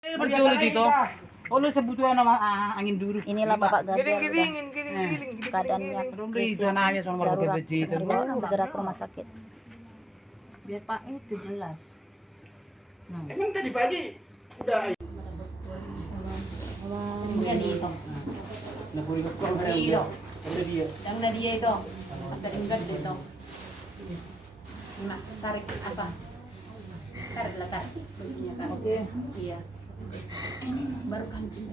Berjual dito. Ulo sa butuan ng angin dulu. Inilah Bapak Gabriel Giling. keadaannya krisis darurat dibawa segera ke rumah sakit. Biar Pak itu jelas. Emang tadi pagi udah Iya dito. nakuha ko ang Dito. Ada dia. Yang na dia itu. Teringkat dito. Nah, tarik apa? Tarik lah tarik. Kuncinya tarik. Oke. Iya. Baru kancing.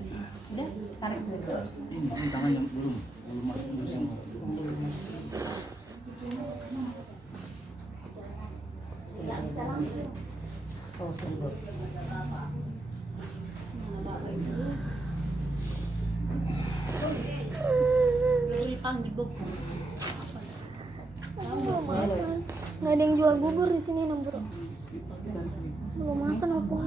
Udah, tarik dulu. Ini tangan yang belum masuk semua. Oh, sungguh. Nggak ada yang jual bubur di sini, bro. Belum makan apa?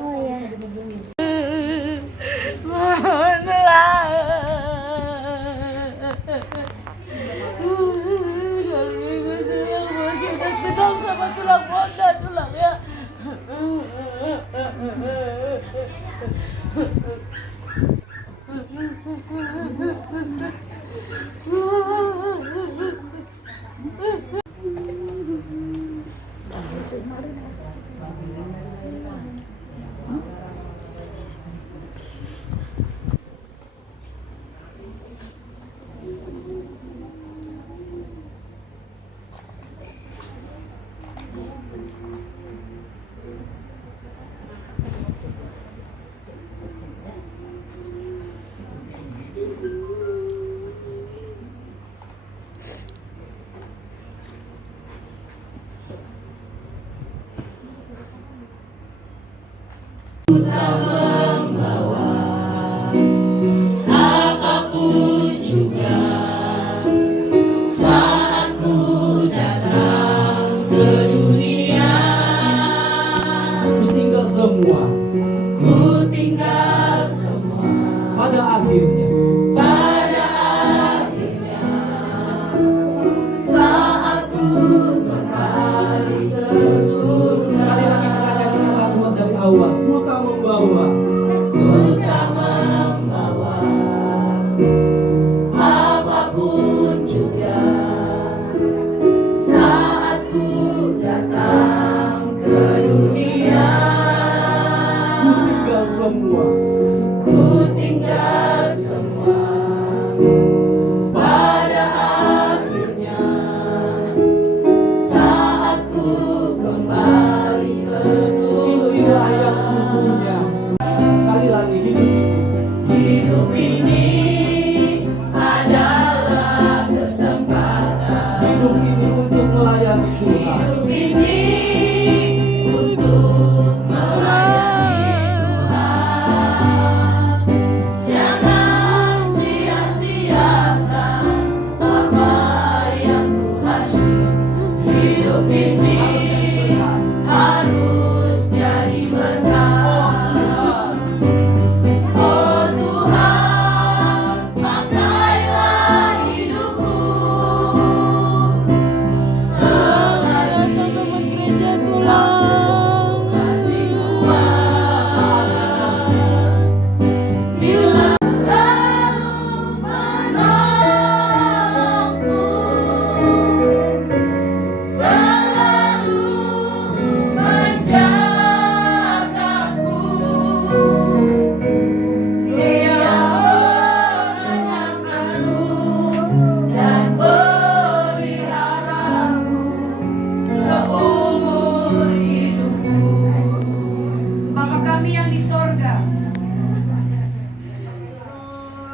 Oh ya. Sama tulang bunda tulangnya. Ku tinggal semua pada akhirnya saat ku kembali ke surga. Dari awal ku tak membawa apapun juga saat ku datang ke dunia. Ku tinggal semua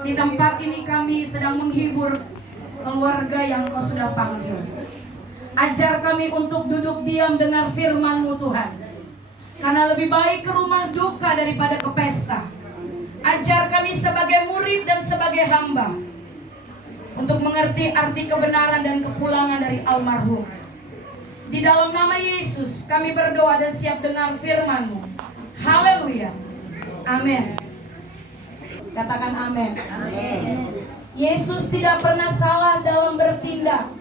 Di tempat ini kami sedang menghibur keluarga yang Kau sudah panggil. Ajar kami untuk duduk diam dengar firman-Mu Tuhan. Karena lebih baik ke rumah duka daripada ke pesta. Ajar kami sebagai murid dan sebagai hamba untuk mengerti arti kebenaran dan kepulangan dari almarhum. Di dalam nama Yesus kami berdoa dan siap dengar firman-Mu. Haleluya. Amin. Katakan amin. Yesus tidak pernah salah dalam bertindak.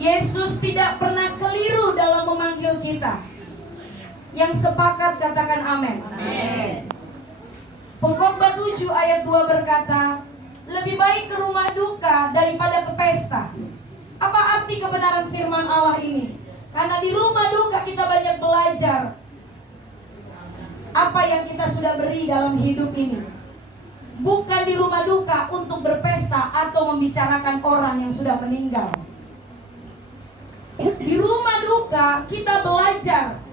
Yesus tidak pernah keliru dalam memanggil kita. Yang sepakat katakan amin. Pengkhotbah 7 ayat 2 berkata, lebih baik ke rumah duka daripada ke pesta. Apa arti kebenaran firman Allah ini? Karena di rumah duka kita banyak belajar apa yang kita sudah beri dalam hidup ini. Bukan di rumah duka untuk berpesta atau membicarakan orang yang sudah meninggal. Di rumah duka kita belajar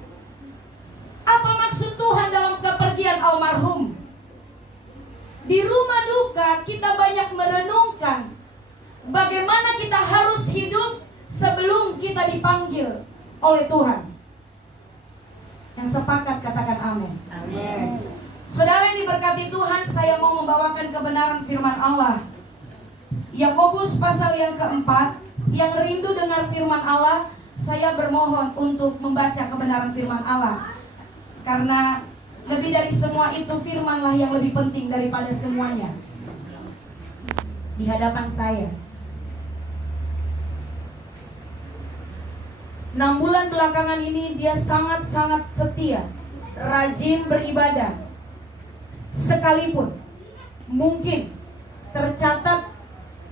apa maksud Tuhan dalam kepergian almarhum. Di rumah duka kita banyak merenungkan bagaimana kita harus hidup sebelum kita dipanggil oleh Tuhan. Yang sepakat katakan amin. Amin. Saudara yang diberkati Tuhan, saya mau membawakan kebenaran firman Allah. Yakobus pasal yang keempat, yang rindu dengar firman Allah, saya bermohon untuk membaca kebenaran firman Allah. Karena lebih dari semua itu, firmanlah yang lebih penting daripada semuanya di hadapan saya. 6 bulan belakangan ini dia sangat-sangat setia, rajin beribadah. Sekalipun mungkin tercatat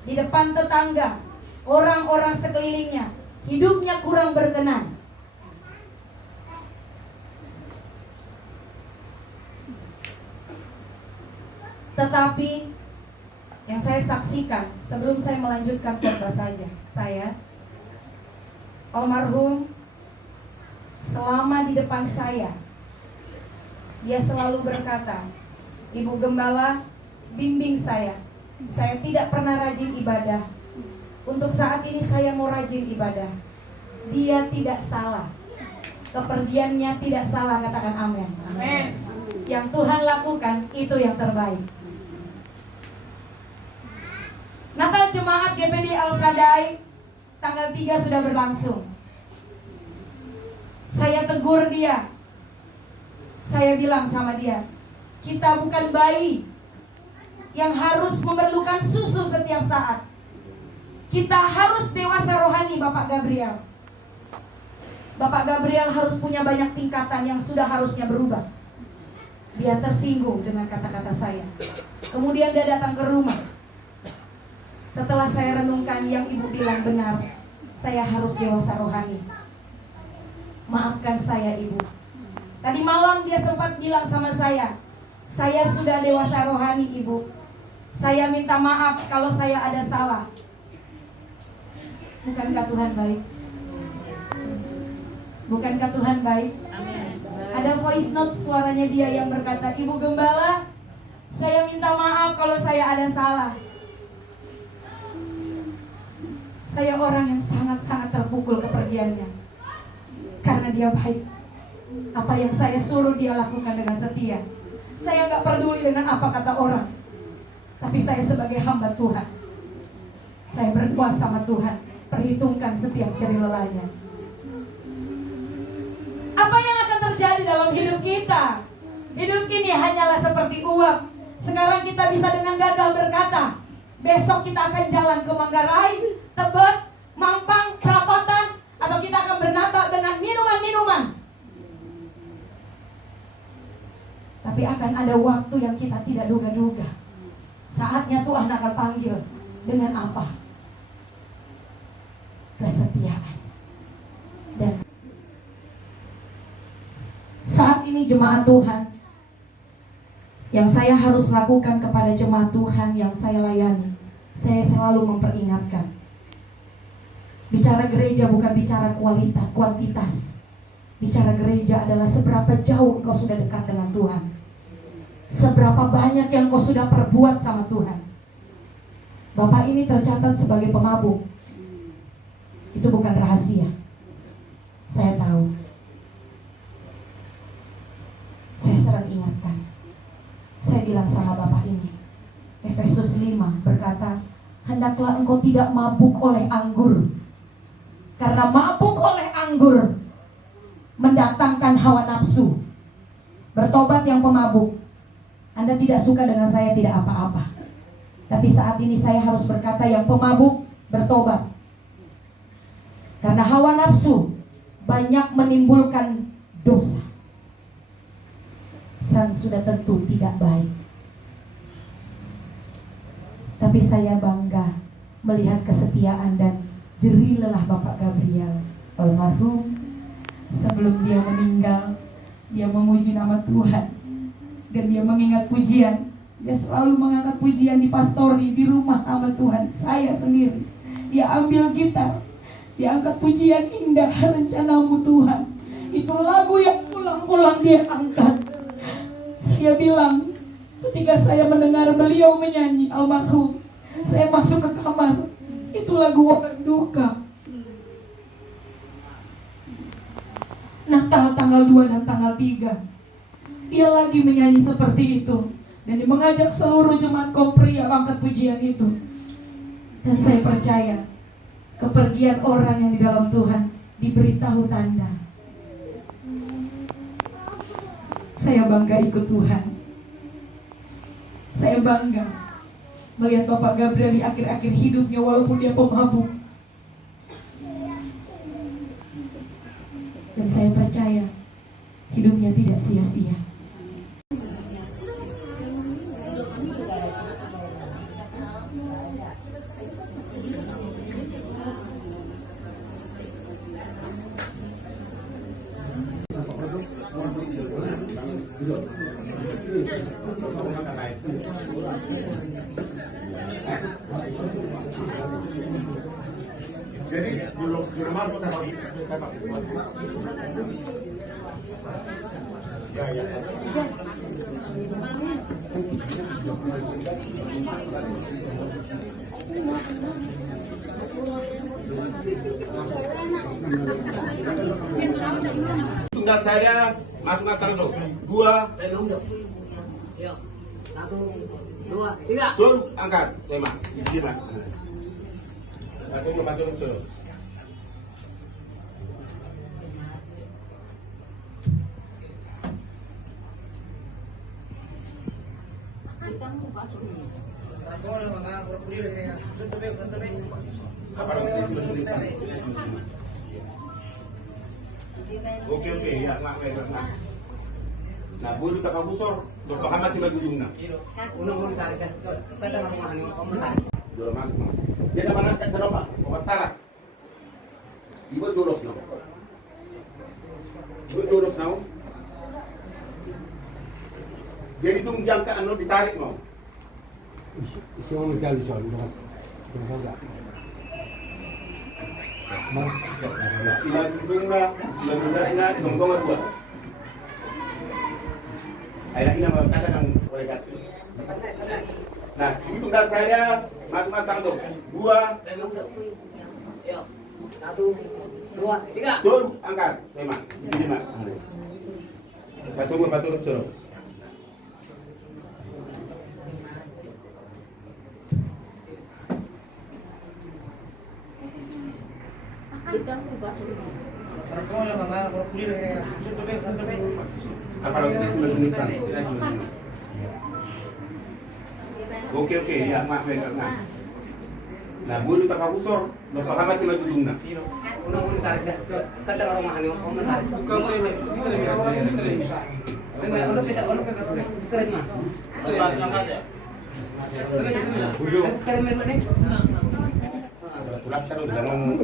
di depan tetangga, orang-orang sekelilingnya, hidupnya kurang berkenan. Tetapi yang saya saksikan, sebelum saya melanjutkan khotbah saya, almarhum selama di depan saya, dia selalu berkata, Ibu Gembala, bimbing saya tidak pernah rajin ibadah. Untuk saat ini saya mau rajin ibadah. Dia tidak salah, kepergiannya tidak salah, katakan amin. Amin. Yang Tuhan lakukan itu yang terbaik. Natal Jemaat GPD Al Sadai tanggal 3 sudah berlangsung. Saya tegur dia. Saya bilang sama dia, kita bukan bayi yang harus memerlukan susu setiap saat. Kita harus dewasa rohani, Bapak Gabriel. Bapak Gabriel harus punya banyak tingkatan yang sudah harusnya berubah. Dia tersinggung dengan kata-kata saya. Kemudian dia datang ke rumah. Setelah saya renungkan, yang ibu bilang benar, saya harus dewasa rohani. Maafkan saya, ibu. Tadi malam dia sempat bilang sama saya sudah dewasa rohani, ibu. Saya minta maaf kalau saya ada salah. Bukankah Tuhan baik? Bukankah Tuhan baik? Ada voice note suaranya dia yang berkata, Ibu Gembala, saya minta maaf kalau saya ada salah. Saya orang yang sangat-sangat terpukul kepergiannya. Karena dia baik. Apa yang saya suruh dia lakukan dengan setia. Saya gak peduli dengan apa kata orang. Tapi saya sebagai hamba Tuhan, saya berdoa sama Tuhan, perhitungkan setiap jeri lelahnya. Apa yang akan terjadi dalam hidup kita? Hidup ini hanyalah seperti uap. Sekarang kita bisa dengan gagah berkata, besok kita akan jalan ke Manggarai, Tebet, Mampang, Perapatan, atau kita akan bernata dengan minuman-minuman. Tapi akan ada waktu yang kita tidak duga-duga. Saatnya Tuhan akan panggil dengan apa? Kesetiaan. Dan saat ini jemaat Tuhan, yang saya harus lakukan kepada jemaat Tuhan yang saya layani, saya selalu memperingatkan. Bicara gereja bukan bicara kuantitas. Bicara gereja adalah seberapa jauh engkau sudah dekat dengan Tuhan. Seberapa banyak yang kau sudah perbuat sama Tuhan. Bapak ini tercatat sebagai pemabuk. Itu bukan rahasia. Saya tahu. Saya sering ingatkan. Saya bilang sama Bapak ini, Efesus 5 berkata, hendaklah engkau tidak mabuk oleh anggur. Karena mabuk oleh anggur mendatangkan hawa nafsu. Bertobat yang pemabuk. Anda tidak suka dengan saya, tidak apa-apa. Tapi saat ini saya harus berkata yang pemabuk bertobat. Karena hawa nafsu banyak menimbulkan dosa. Dan sudah tentu tidak baik. Tapi saya bangga melihat kesetiaan dan jerih lelah Bapak Gabriel almarhum. Sebelum dia meninggal, dia memuji nama Tuhan. Dan dia mengingat pujian. Dia selalu mengangkat pujian di pastori, di rumah hamba Tuhan. Saya sendiri. Dia ambil gitar. Dia angkat pujian, indah rencanamu Tuhan. Itu lagu yang ulang-ulang dia angkat. Saya bilang, ketika saya mendengar beliau menyanyi almarhum, saya masuk ke kamar. Itu lagu orang duka. Natal tanggal 2 dan tanggal 3. Dia lagi menyanyi seperti itu. Dan dia mengajak seluruh jemaat Kopria angkat pujian itu. Dan saya percaya kepergian orang yang di dalam Tuhan diberitahu tanda. Saya bangga ikut Tuhan. Saya bangga melihat Bapak Gabriel di akhir-akhir hidupnya walaupun dia pemabuk. Dan saya percaya hidupnya tidak sia-sia. Jadi belum rumah sudah ya. Tunda saya masuk matang dong. 2, 1, 2, 3. turun angkat tema 5. Coba turun. Apa lagi sebenarnya? Oke, ya, nggak. Nah, bulu tak kabusor, berpaham masih lagi jumna. Unang tarik kan. Kada ngomong ani komentar. Dulu masuk. Dia tak mengangkat seroma, komentar. Ibu turus now. Jadi itu menjangka anu ditarik mau. Isi mau mencari soal itu. Sila jumna, tonggongan 2. Akhirnya kata yang boleh kata. Nah, itu dah saya masuk matang dong. 2, 1, 2, 3. turun angkat 5. Batur suruh. Apa lagi sebenarnya? Oke, ya, maaf ya. Nah, bulu tak kabusor, berpaham masih lagi jumna. Unang tarik dah. Kada ngomong ani komentar. Bukan mau ini. Udah peta keren mah. Angkat ya. Keren memang nih. Pulang terus jangan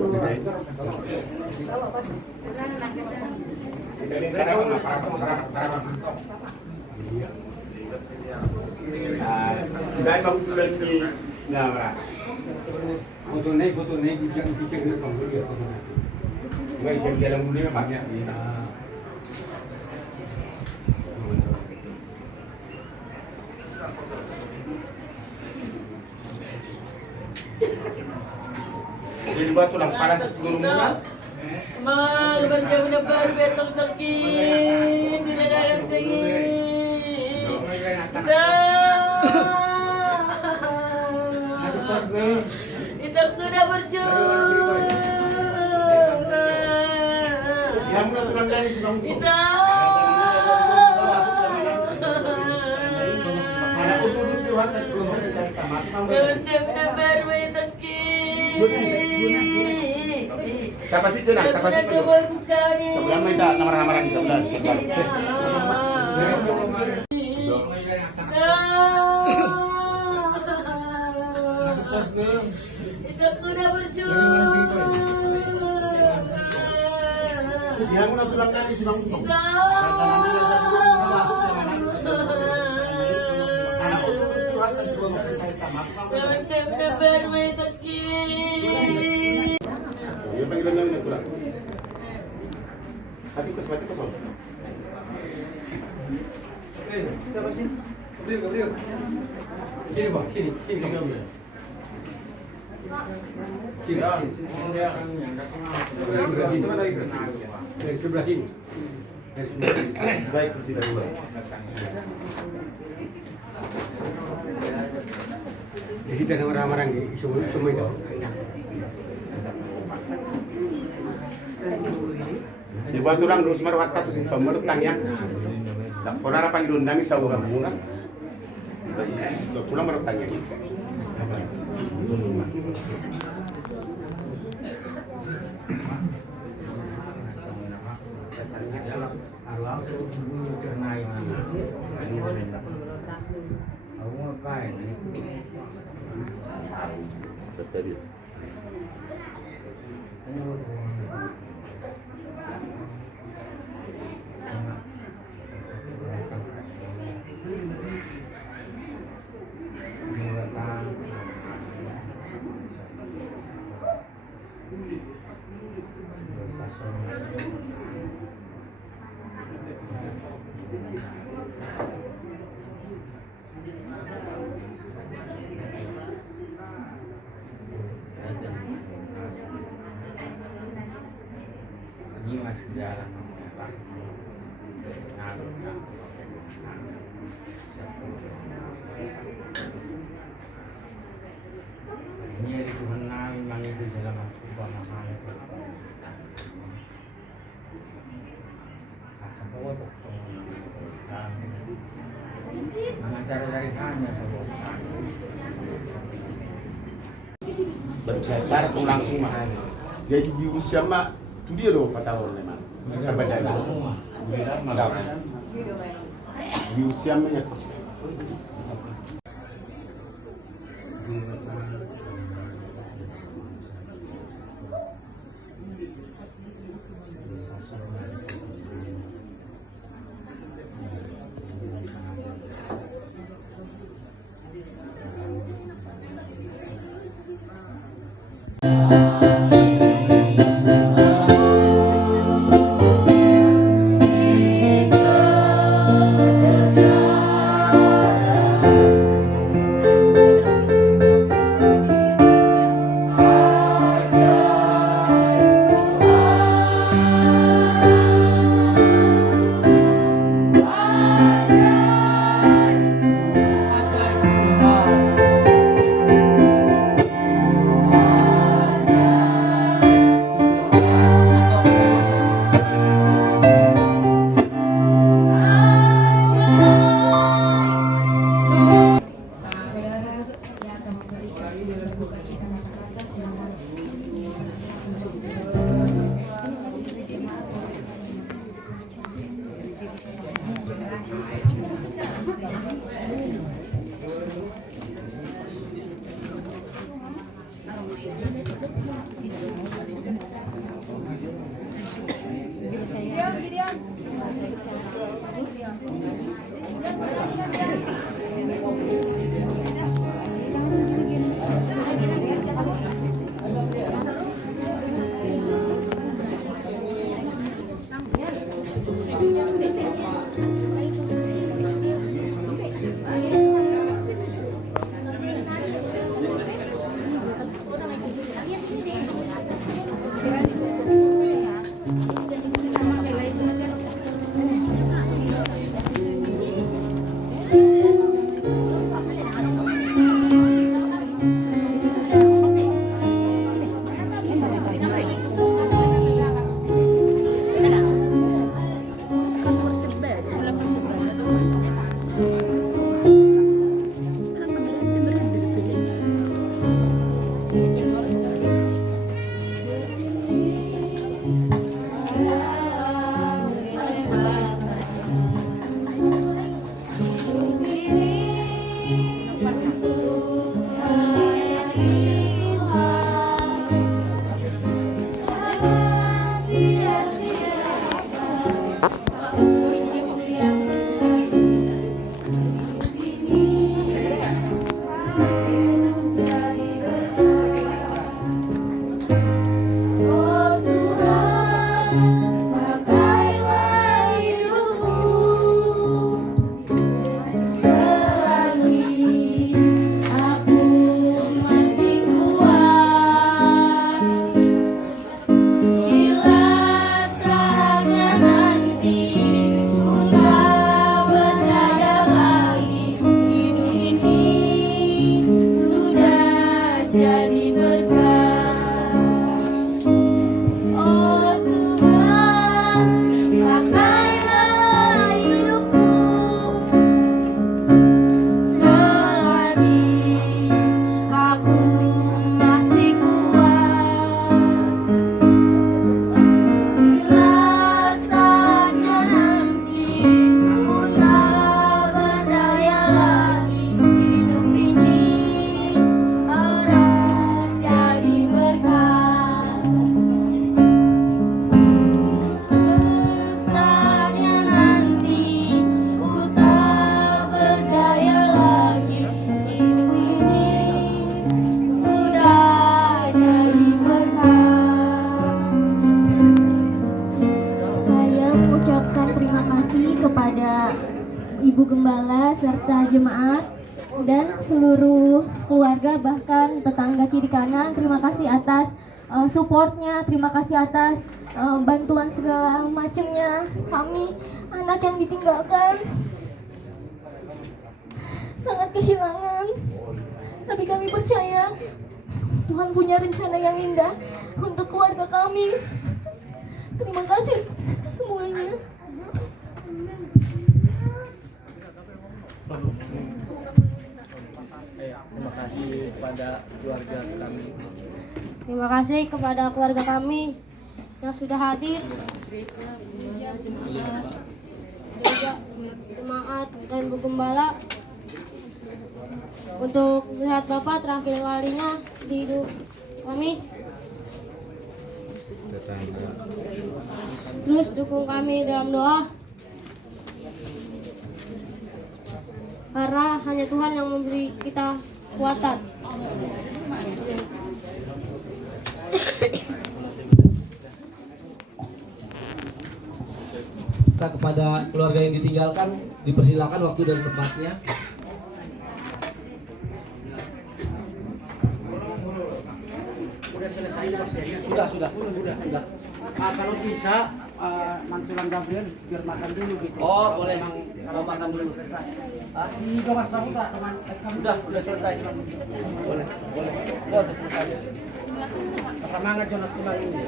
Dahil magugulan ni Namara. Foto naik bicara ni panggung dia. Nggak bisa jalan dunia banyak. Jadi buat tulang panas sebelum murah. Mal berjam lebar betong sakit tidak akan tinggi. Kita sudah berjuang. Dia mulai tulang dari sebelum itu. Kita Anak kudus lihat dan terus saya tamat. berjam lebar betong Kapasiti na, kapasiti na. Sebulan may ta, namarang-marang sebulan. Kita sudah berjuang. Dia mo na tulang dari sebelum itu. Anak kudus lihat dan terus saya tamat. Berjam lebar betong sakit. Dia panggilan namin ng tulang. Hati ko. Siapa sih? Gabriel. Sini bang, sini. Sini. Dari sebelah sini. Baik, sudah dua. Jadi kita marah-marah semua itu. Di buat tulang terus marwata tu pemeluk tangyang. Tak pernah apa yang diundang sa ulang muna. Tulang marwata tangyang. Ini masih jalan. Ini hari Tuhan memang itu dalam sebuah makna itu. Mengajar dari hanya sebuah. Berbicara tu langsung mah. Jadi di usia mah tu dia loh kata orang memang. Kepada di usia mah ya. serta jemaat dan seluruh keluarga bahkan tetangga kiri kanan. Terima kasih atas supportnya, terima kasih atas bantuan segala macamnya. Kami anak yang ditinggalkan sangat kehilangan, tapi kami percaya Tuhan punya rencana yang indah untuk keluarga kami. Terima kasih semuanya. Terima kasih kepada keluarga kami. Terima kasih kepada keluarga kami yang sudah hadir, jemaat dan Bu Gembala, untuk melihat Bapak terakhir kalinya di hidup kami. Terus dukung kami dalam doa, karena hanya Tuhan yang memberi kita kekuatan. Kita kepada keluarga yang ditinggalkan dipersilakan waktu dan tempatnya. Udah selesai prosesnya. Sudah. Kalau bisa mantulan Gabriel biar makan dulu gitu. Oh, boleh. Kalau makan dulu. Di bawah sahuta teman. Udah selesai. Boleh. Udah selesai. Semangat jonat tulang ini.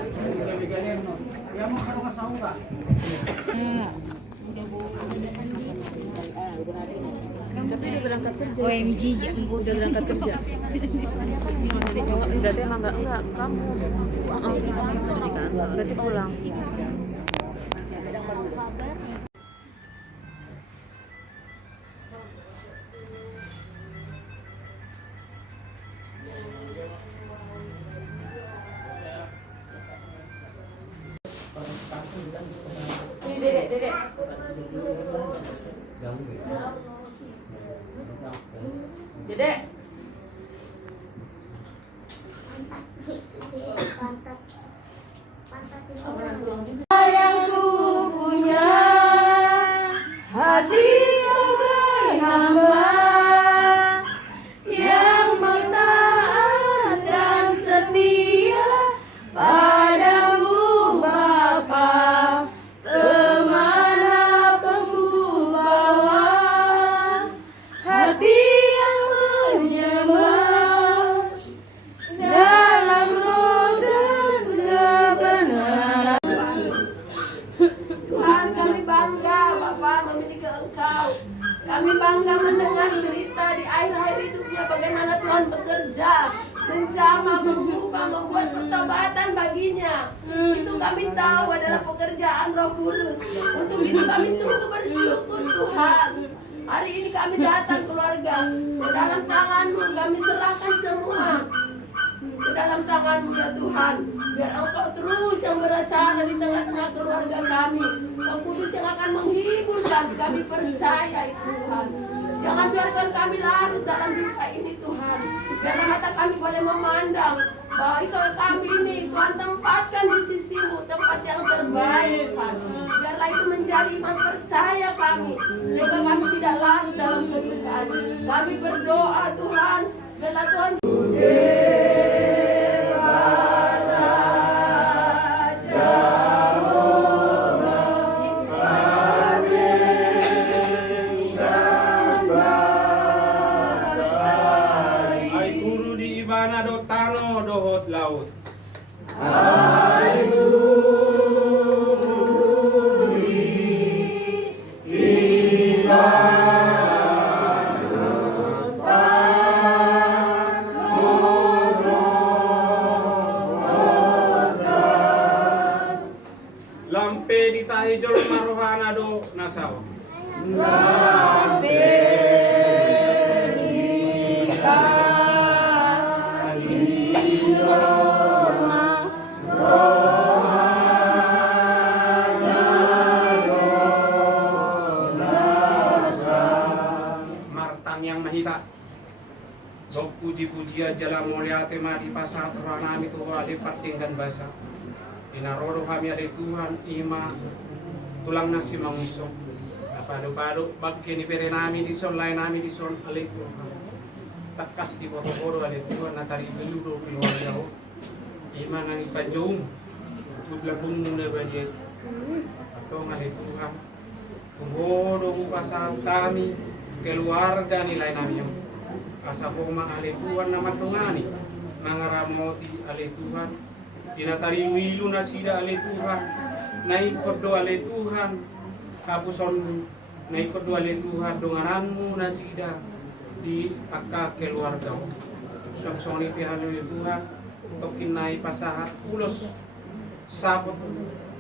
Ya mau kalau nggak sahuta. Tapi udah berangkat kerja. OMG, udah berangkat kerja. Berarti emang enggak kamu. Berarti pulang. Dedek. Dedek. Yang ku punya hati sebagai hamba yang bertaat dan setia padamu Bapa, kemanapun ku bawa hati yang menyembah dalam roh dan kebenaran. Tuhan, kami bangga Bapa memiliki Engkau. Kami bangga mendengar cerita di akhir-akhir hidupnya bagaimana Tuhan bekerja, menjamah, mengubah, membuat pertobatan baginya. Itu kami tahu adalah pekerjaan Roh Kudus. Untuk itu kami sungguh bersyukur Tuhan. Hari ini kami datang keluarga, ke dalam tangan-Mu kami serahkan semua. Ke dalam tangan-Mu ya Tuhan, biar Engkau terus yang beracara di tengah-tengah keluarga kami. Roh Kudus yang akan menghibur kami percaya itu Tuhan. Jangan biarkan kami larut dalam duka ini Tuhan. Biarlah mata kami boleh memandang bahwa Engkau kami ini Tuhan tempatkan di sisi-Mu, tempat yang terbaik Tuhan. Biarlah itu menjadi iman percaya kami, sehingga kami tidak larut dalam kedukaan. Kami berdoa Tuhan, biarlah Tuhan Tano dohot laut. Lampe di tahi jol marohana do nasaw. Yang mahita dok puji-pujian jala mulia tema di pasar ranami tu wali patinggan basa inaroro kami ada Tuhan ima tulang nasi mangusok Palo-palo, bagay ni pere namin di son, lain namin di son, alit Tuhan. Takas di poro-poro alit Tuhan, natari beludo keluarga ho. Ima nga ni Pajong, tudlabong muna ba diyan? Atau nga alit Tuhan. Tunggodo ko sa kami, keluarga nilay namin. Asa po mga alit Tuhan na matungani, mga ramoti alit Tuhan. Tinatariwilo na sila alit Tuhan, naikot do alit Tuhan. Kapuson naikot do alit Tuhan, dongananmu na sila di pagkakeluarga. Songsoni pihan alit Tuhan, untuk inay pasahat ulos sabot.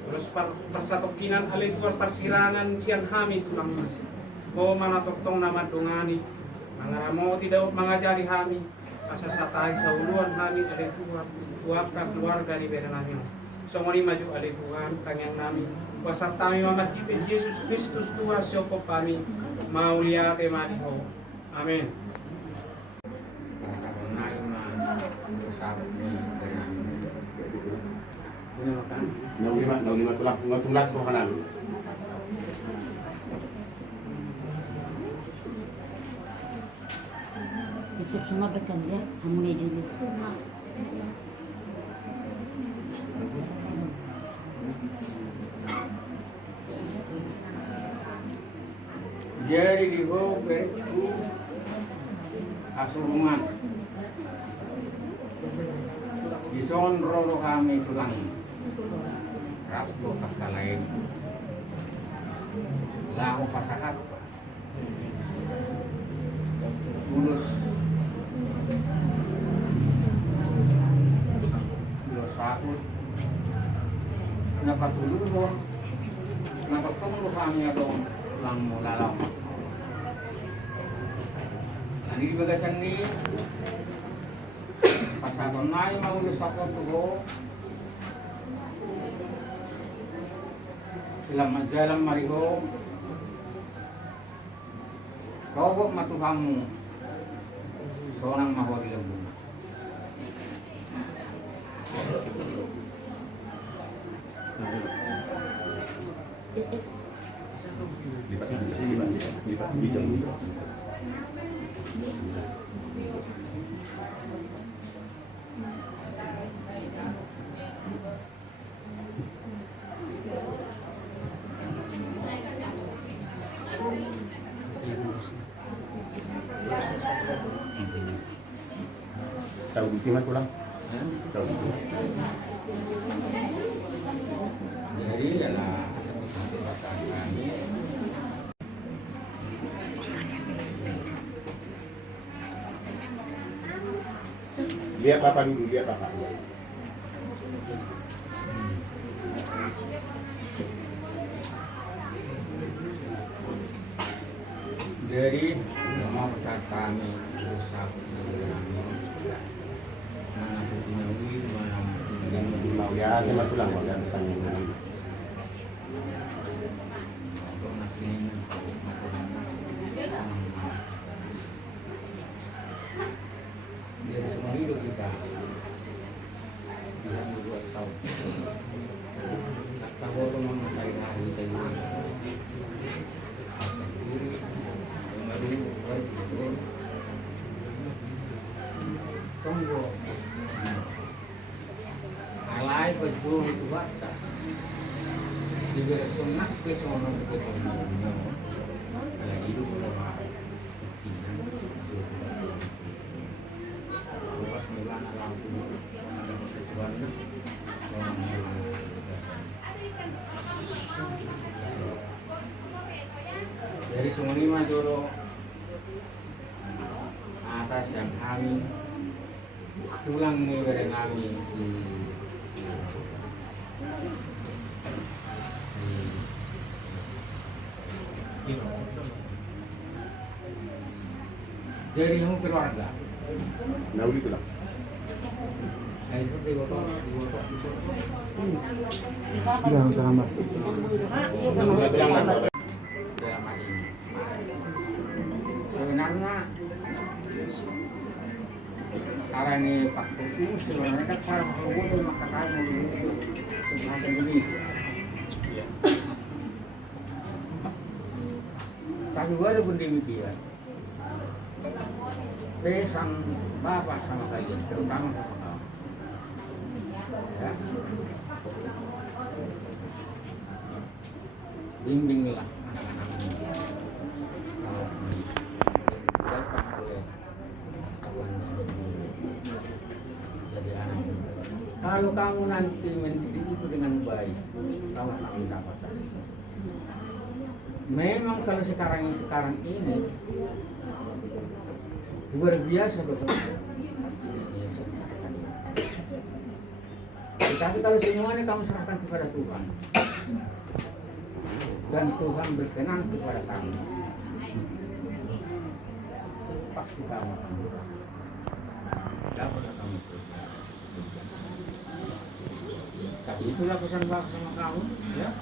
Ulos pasatokinan alit Tuhan, persirangan siang hamid tulang mas. Ko manatoktong na madungani, mga ramoti daw mangajari hami, asasatay sa uluan hami alit Tuhan. Tuwag ka keluarga ni Bena namin. So muli maju alit Tuhan, kanyang namin. Wasat kami mamatipid Yesus Kristus Tuhan, siyoko kami, mauliate maniho. Amen. Naulima tulas ko kanan. Ikut semua bekan ya, kamu ni dulu. Jadi di bawah itu asurungan. Di son roro kami tulang. Rasto lain. Lahu pasahat. Tulus. Tulus rakus. Kenapa dulu? Kenapa tunggu kami atau lang mulalam? Nanti di bagasan ni pasagon na yung mga gusto ko sila majalang mariho kau matuhamu seorang mahori lagu Tahu buktiman ko lang. Tahu. Jadi adalah kami lihat Bapak dulu, lihat Bapak. Dari mau kami bersama mana punya wili mana Mau ya, lima tulang mau ya tanya. Dari semua hidup kita bisa membuat tahu. Tak tahu orang mencari hari saya. Tunggu. Alai baju itu watak. Diberi sunat ke sono ke sono. Ya hidup orang. Luas melan lampu. Dari semua lima dulu atas yang kami tulang nih dari kami dari kamu keluarga. Nauli tulang. Saya seperti bapak. Iya, sama. Bilang Dalam hal ini sebenarnya karena ini faktor itu sebenarnya kan cara berwudu maka kamu itu bahasa Indonesia Kami walaupun demikian, pesan Bapak sama kalian, terutama sama kamu. Ya. Bimbinglah anak-anak ini. Kalau ditinggalkan oleh kawan sendiri, jadi anak. Kalau kamu nanti mendidik itu dengan baik, kamu akan mendapatkan. Memang kalau sekarang ini luar biasa betul. Tetapi kalau semuanya kamu serahkan kepada Tuhan dan Tuhan berkenan kepada kamu, pasti kamu akan dapat kamu. Tapi itulah pesan Bapak sama kamu, ya.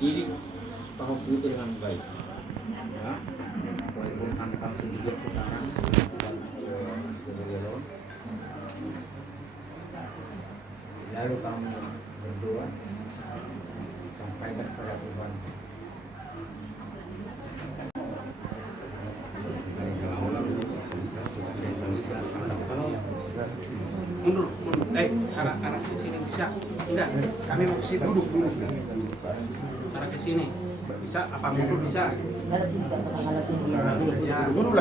Didik Pak itu dengan baik, ya. Walaupun kamu sedikit sekarang, lalu kamu berdoa, sampaikan kepada Tuhan. Mundur. Arah ke sini bisa? Enggak, kami mau ke situ. Duduk. Arah ke sini. Bisa? Apa mundur bisa? Ya. Duduk.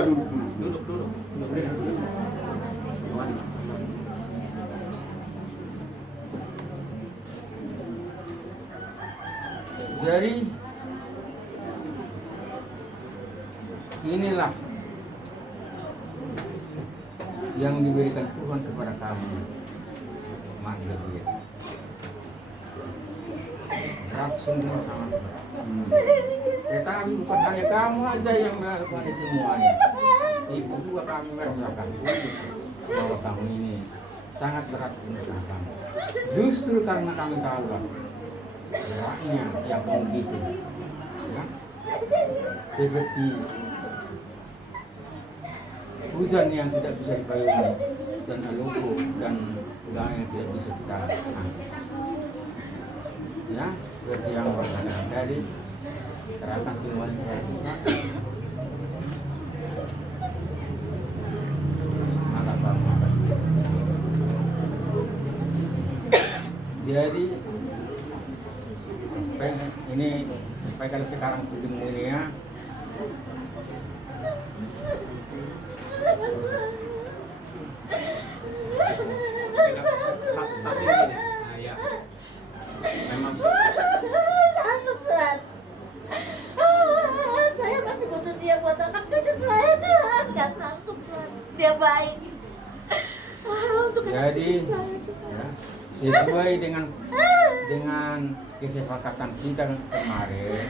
Jadi inilah yang diberikan Tuhan kepada kamu, manggil dia. Berat semua sangat berat. Tetapi bukan hanya kamu aja yang melakukan semuanya. Ibu juga kami merasakan bahwa kamu ini sangat berat untuk kamu. Justru karena kami tahu beratnya yang kamu gitu, ya? Seperti hujan yang tidak bisa dipayungi dan aluku dan udang yang tidak bisa kita angkat. Ya, seperti yang berkata tadi, serahkan semuanya saya. Maka kamu akan. Jadi ini sampai kalau sekarang ketemu ini ya. Satu ini. Nah, ya. Memang Saya masih butuh dia buat anak cucu saya, Tuhan. Gak sanggup, Tuhan. Dia baik. Untuk jadi ya, sesuai dengan kesepakatan kita kemarin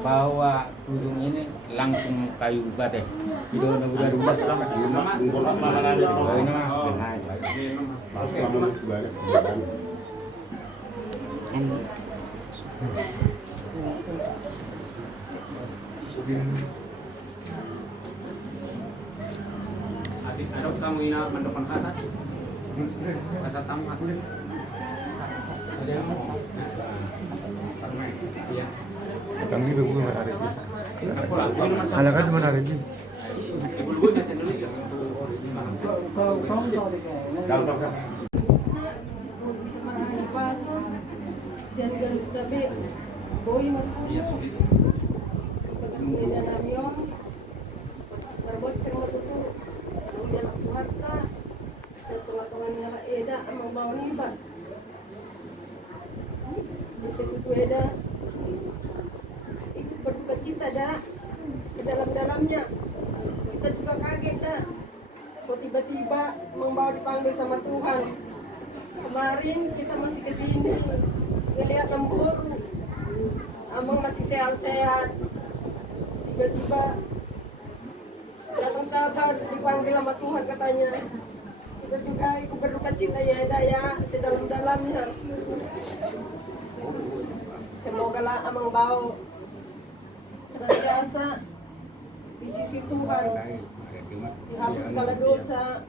bahwa ujung ini langsung kayu bate. Tidak ada udah selamat. Ada kamu ina mandokan kata. Kasa tamu aku. Ada yang mau? Iya. Kami begitu menarik. Anak kan menarik. Ibu-ibunya sendiri. Iya, sulit. Ikut berduka cita dah sedalam-dalamnya. Kita juga kaget dah kok tiba-tiba membawa dipanggil sama Tuhan. Kemarin kita masih kesini ngeliat Amboru, Amang masih sehat-sehat, tiba-tiba datang kabar dipanggil sama Tuhan katanya. Kita juga ikut berduka cita ya sedalam-dalamnya. Semoga lah Amang Bau senantiasa di sisi Tuhan, dihapus segala dosa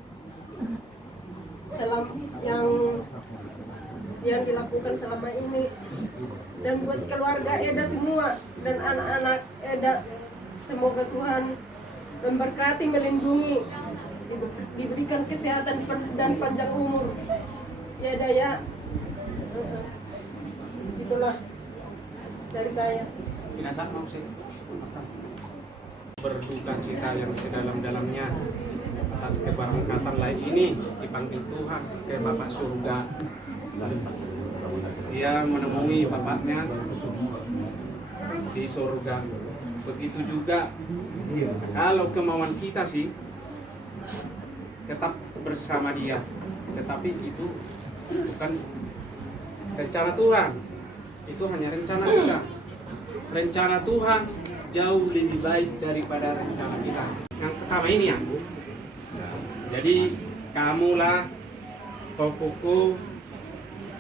yang dilakukan selama ini, dan buat keluarga Eda semua dan anak-anak Eda. Semoga Tuhan memberkati, melindungi, diberikan kesehatan dan panjang umur. Ya Eda ya. Itulah dari saya. Berduka cita yang sedalam-dalamnya atas keberangkatan lain ini dipanggil Tuhan ke Bapak surga. Dia menemui bapaknya di surga. Begitu juga kalau kemauan kita sih tetap bersama dia, tetapi itu bukan rencana Tuhan, itu hanya rencana kita. Rencana Tuhan jauh lebih baik daripada rencana kita. Yang pertama ini ya, jadi kamulah pokokku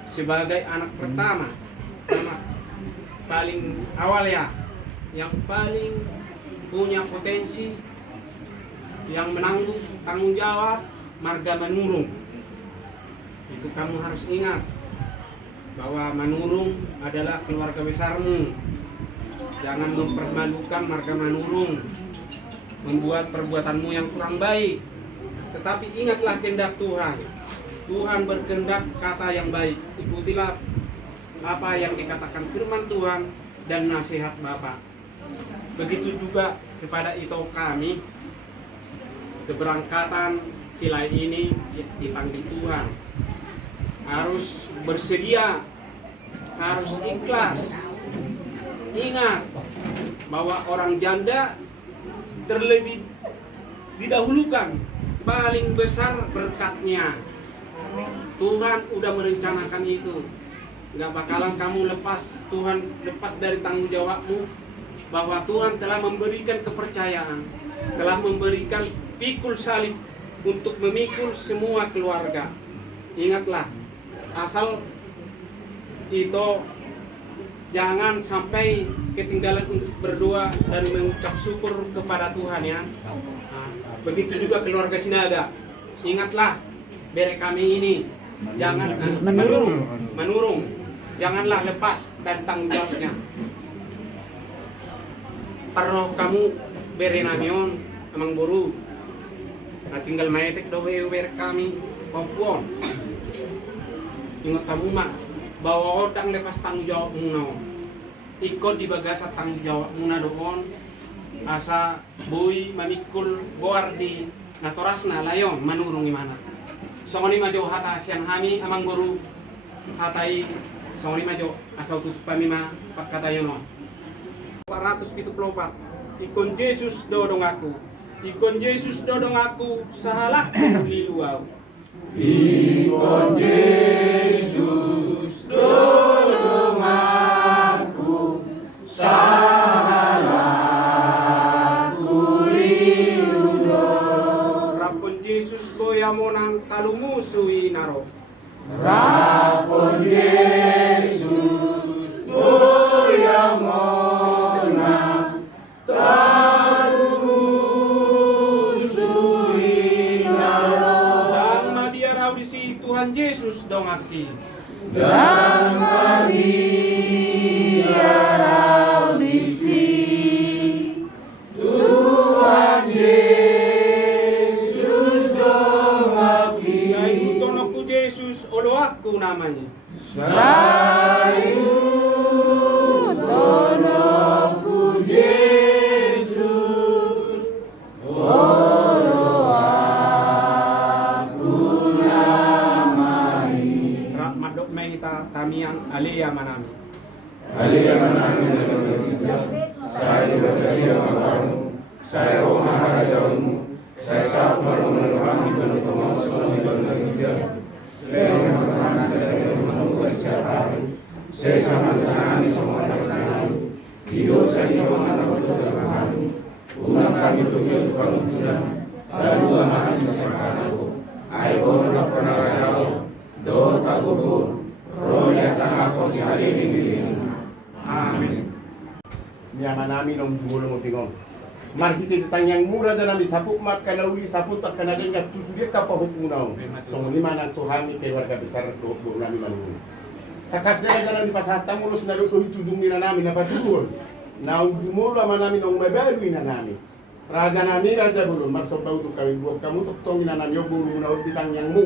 sebagai anak pertama, anak paling awal ya, yang paling punya potensi, yang menanggung tanggung jawab marga Manurung. Itu kamu harus ingat bahwa Manurung adalah keluarga besarmu. Jangan mempermalukan marga Manurung, membuat perbuatanmu yang kurang baik. Tetapi ingatlah kehendak Tuhan. Tuhan berkehendak kata yang baik. Ikutilah apa yang dikatakan firman Tuhan dan nasihat Bapak. Begitu juga kepada itu kami, keberangkatan silai ini dipanggil Tuhan. Harus bersedia, harus ikhlas. Ingat bahwa orang janda terlebih didahulukan, paling besar berkatnya. Tuhan udah merencanakan itu. Gak bakalan kamu lepas, Tuhan lepas dari tanggung jawabmu, bahwa Tuhan telah memberikan kepercayaan, telah memberikan pikul salib untuk memikul semua keluarga. Ingatlah, asal itu jangan sampai ketinggalan untuk berdoa dan mengucap syukur kepada Tuhan ya. Nah, begitu juga keluarga Sinaga. Ingatlah, bere kami ini jangan menurung. Janganlah lepas dari tanggung jawabnya. Perlu kamu bere namion amang buru. Nah, tinggal maetek do bere kami Papua. Ingat kamu mak, bahwa odang lepas tanggung jawabmu no. Ikut di bagasa tanggung jawabmu na doon. Asa boy mamikul boardi natorasna layon manurungi mana. Songoni majo hata siang hami amang guru hatai songoni majo asal tutup pamima pakatayo no. 474. Ikon Yesus dodong aku. Ikon Yesus dodong aku sahalak liluaw. Ikon Yesus dodong aku sahalak liluaw. Rapon Yesus boyamonang talumusuy naro. Rapon Yesus boyamonang talumusuy naro. Dan madiaraw di si Tuhan Yesus dongaki. Dan madiaraw di si Tuhan Yesus dongaki. Sayu tonokku Yesus olo aku namanya. Sayu tonokku Yesus olo aku namanya. Rahmat dok mehita kami yang alia manami. Alia manami dalam berhijab. Saya berkaya makamu. Saya maharajamu. Saya sabar menerbangi dan pemau semua di berhijab. Dengan bermain saya menemukan siapa. Saya sama sangat semua dasar. Hidup saya di mana berdosa kami. Ulang kami tujuan kamu tidak. Lalu amani sekarang. Ayo nak pernah rajau. Do taguku. Roh yang sangat kau hari ini. Amin. Nyaman nami nong gulung tingong. Mari kita tanya yang murah dan nami sapuk mak kalauli sapuk tak kena dengar tu sudah kapal hukumau. Song lima nang Tuhan keluarga besar do nami Manurung. Takas dengan jalan di pasar tangulus nalu itu dungi nami napa turun. naung jumulu ama nami nong mabalu ina nami. Raja nami raja burun marsoba untuk kami buat kamu tok tong ina nami buru menurut bitang yang mu.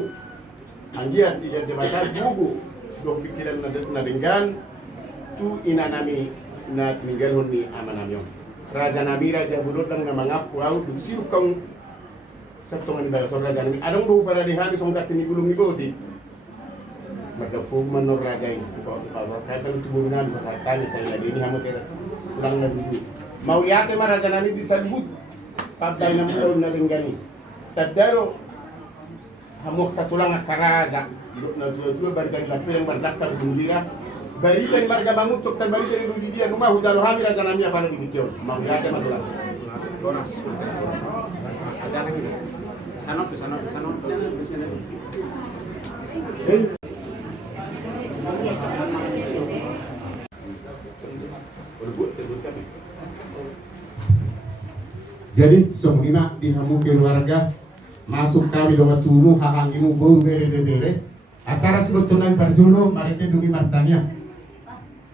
Angiat tidak debatar bubu dok pikiran na dengan tu ina nami na tinggal honi ama nami. Raja nami raja burun dan namangap wau du siru kong sabtongan ba so raja nami adong do para dihani song dak ni gulung ni boti. Madapog manor raja ini ko kaya itu buru nami pasatani saya lagi ini hamu tera ulang na dulu. Mau lihat raja nami disebut pabday na mulaw na linggani. Tadaro hamok katulang karaza hidup na dua-dua barikay lapi yang berdaktar gembira barikan marga mangutok terbarikan itu di dia rumah hujalo hamil raja nami apa di kikion mau lihat matulang Donas. Sanot. Jadi semua di hamu keluarga masuk kami dengan turu hahangimu bau bere acara sebetulnya berjulu mereka dungi martanya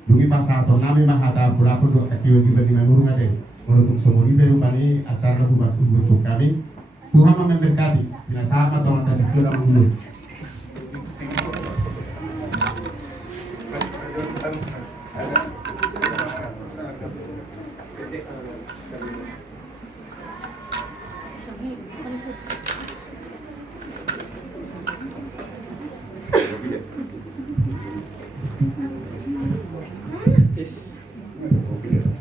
dungi pasato nami mahata pulaku dua kaki tiba di memurung ade untuk semua ini baru kami acara buat untuk kami Tuhan memberkati bila sama Tuhan dan segera dulu.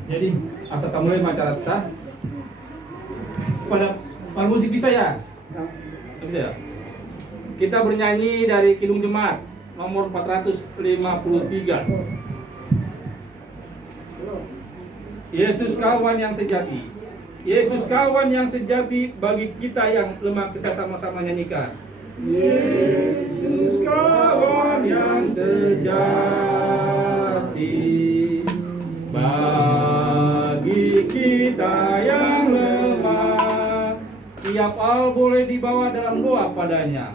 Jadi asal kamu mulai acara kita pada musik bisa ya? Bisa ya? Kita bernyanyi dari Kidung Jemaat nomor 453. Yesus kawan yang sejati. Yesus kawan yang sejati bagi kita yang lemah, kita sama-sama nyanyikan. Yesus kawan yang sejati bagi kita yang lemah, tiap hal boleh dibawa dalam doa padanya.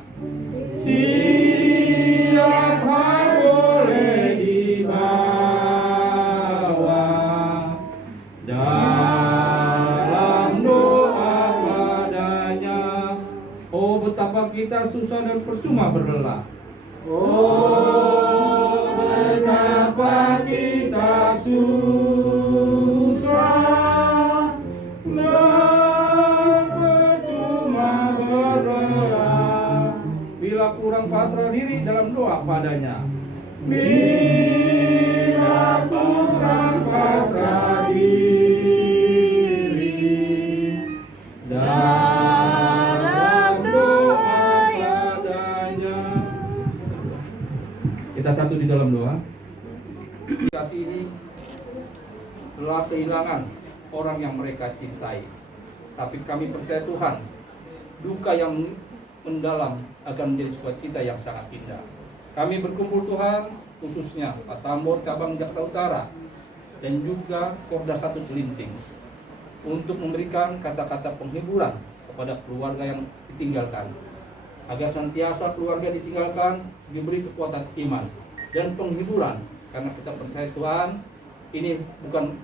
Tiap hal boleh dibawa dalam doa padanya. Oh, betapa kita susah dan percuma berlelah. Oh, betapa kita susah dan percuma berlelah bila kurang pasrah diri dalam doa padanya. Bila kurang pasrah diri dalam doa padanya. Kita satu di dalam doa. Kasih ini telah kehilangan orang yang mereka cintai, tapi kami percaya Tuhan, duka yang mendalam akan menjadi sukacita yang sangat indah. Kami berkumpul Tuhan, khususnya Pak Tambor cabang Jakarta Utara dan juga Korda 1 Cilincing, untuk memberikan kata-kata penghiburan kepada keluarga yang ditinggalkan, agar senantiasa keluarga ditinggalkan diberi kekuatan iman dan penghiburan, karena kita percaya Tuhan, ini bukan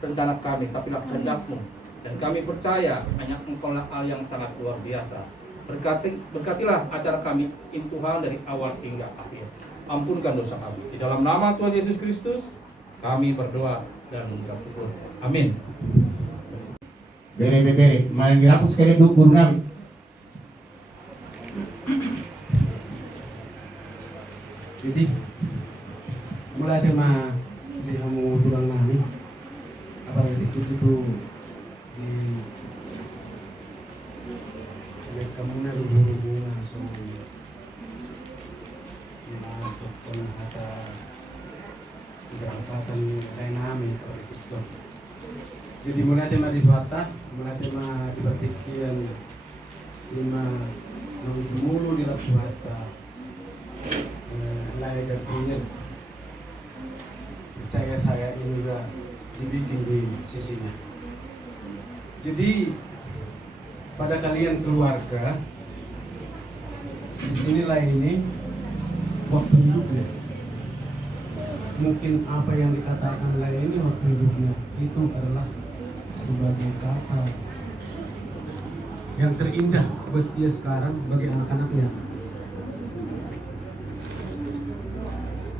rencana kami, tapi kehendak-Mu, dan kami percaya hanya Engkau lah Allah yang sangat luar biasa. Berkatilah acara kami ini Tuhan dari awal hingga akhir. Ampunkan dosa kami. Di dalam nama Tuhan Yesus Kristus kami berdoa dan mengucap syukur. Amin. Bere, main girapos kaya guru namin. Jadi mulai tema di hamu tulang nami apa itu di kamu na bunga so untuk kata berangkatan lain namin itu. Jadi mulai tema di Suata, mulai tema di Batikian, lima mulu di Suata, lain dan percaya saya ini juga dibikin di sisinya. Jadi pada kalian keluarga, disinilah ini waktu hidupnya. Mungkin apa yang dikatakan lain ini waktu hidupnya. itu adalah sebagai kata yang terindah buat dia sekarang bagi anak-anaknya.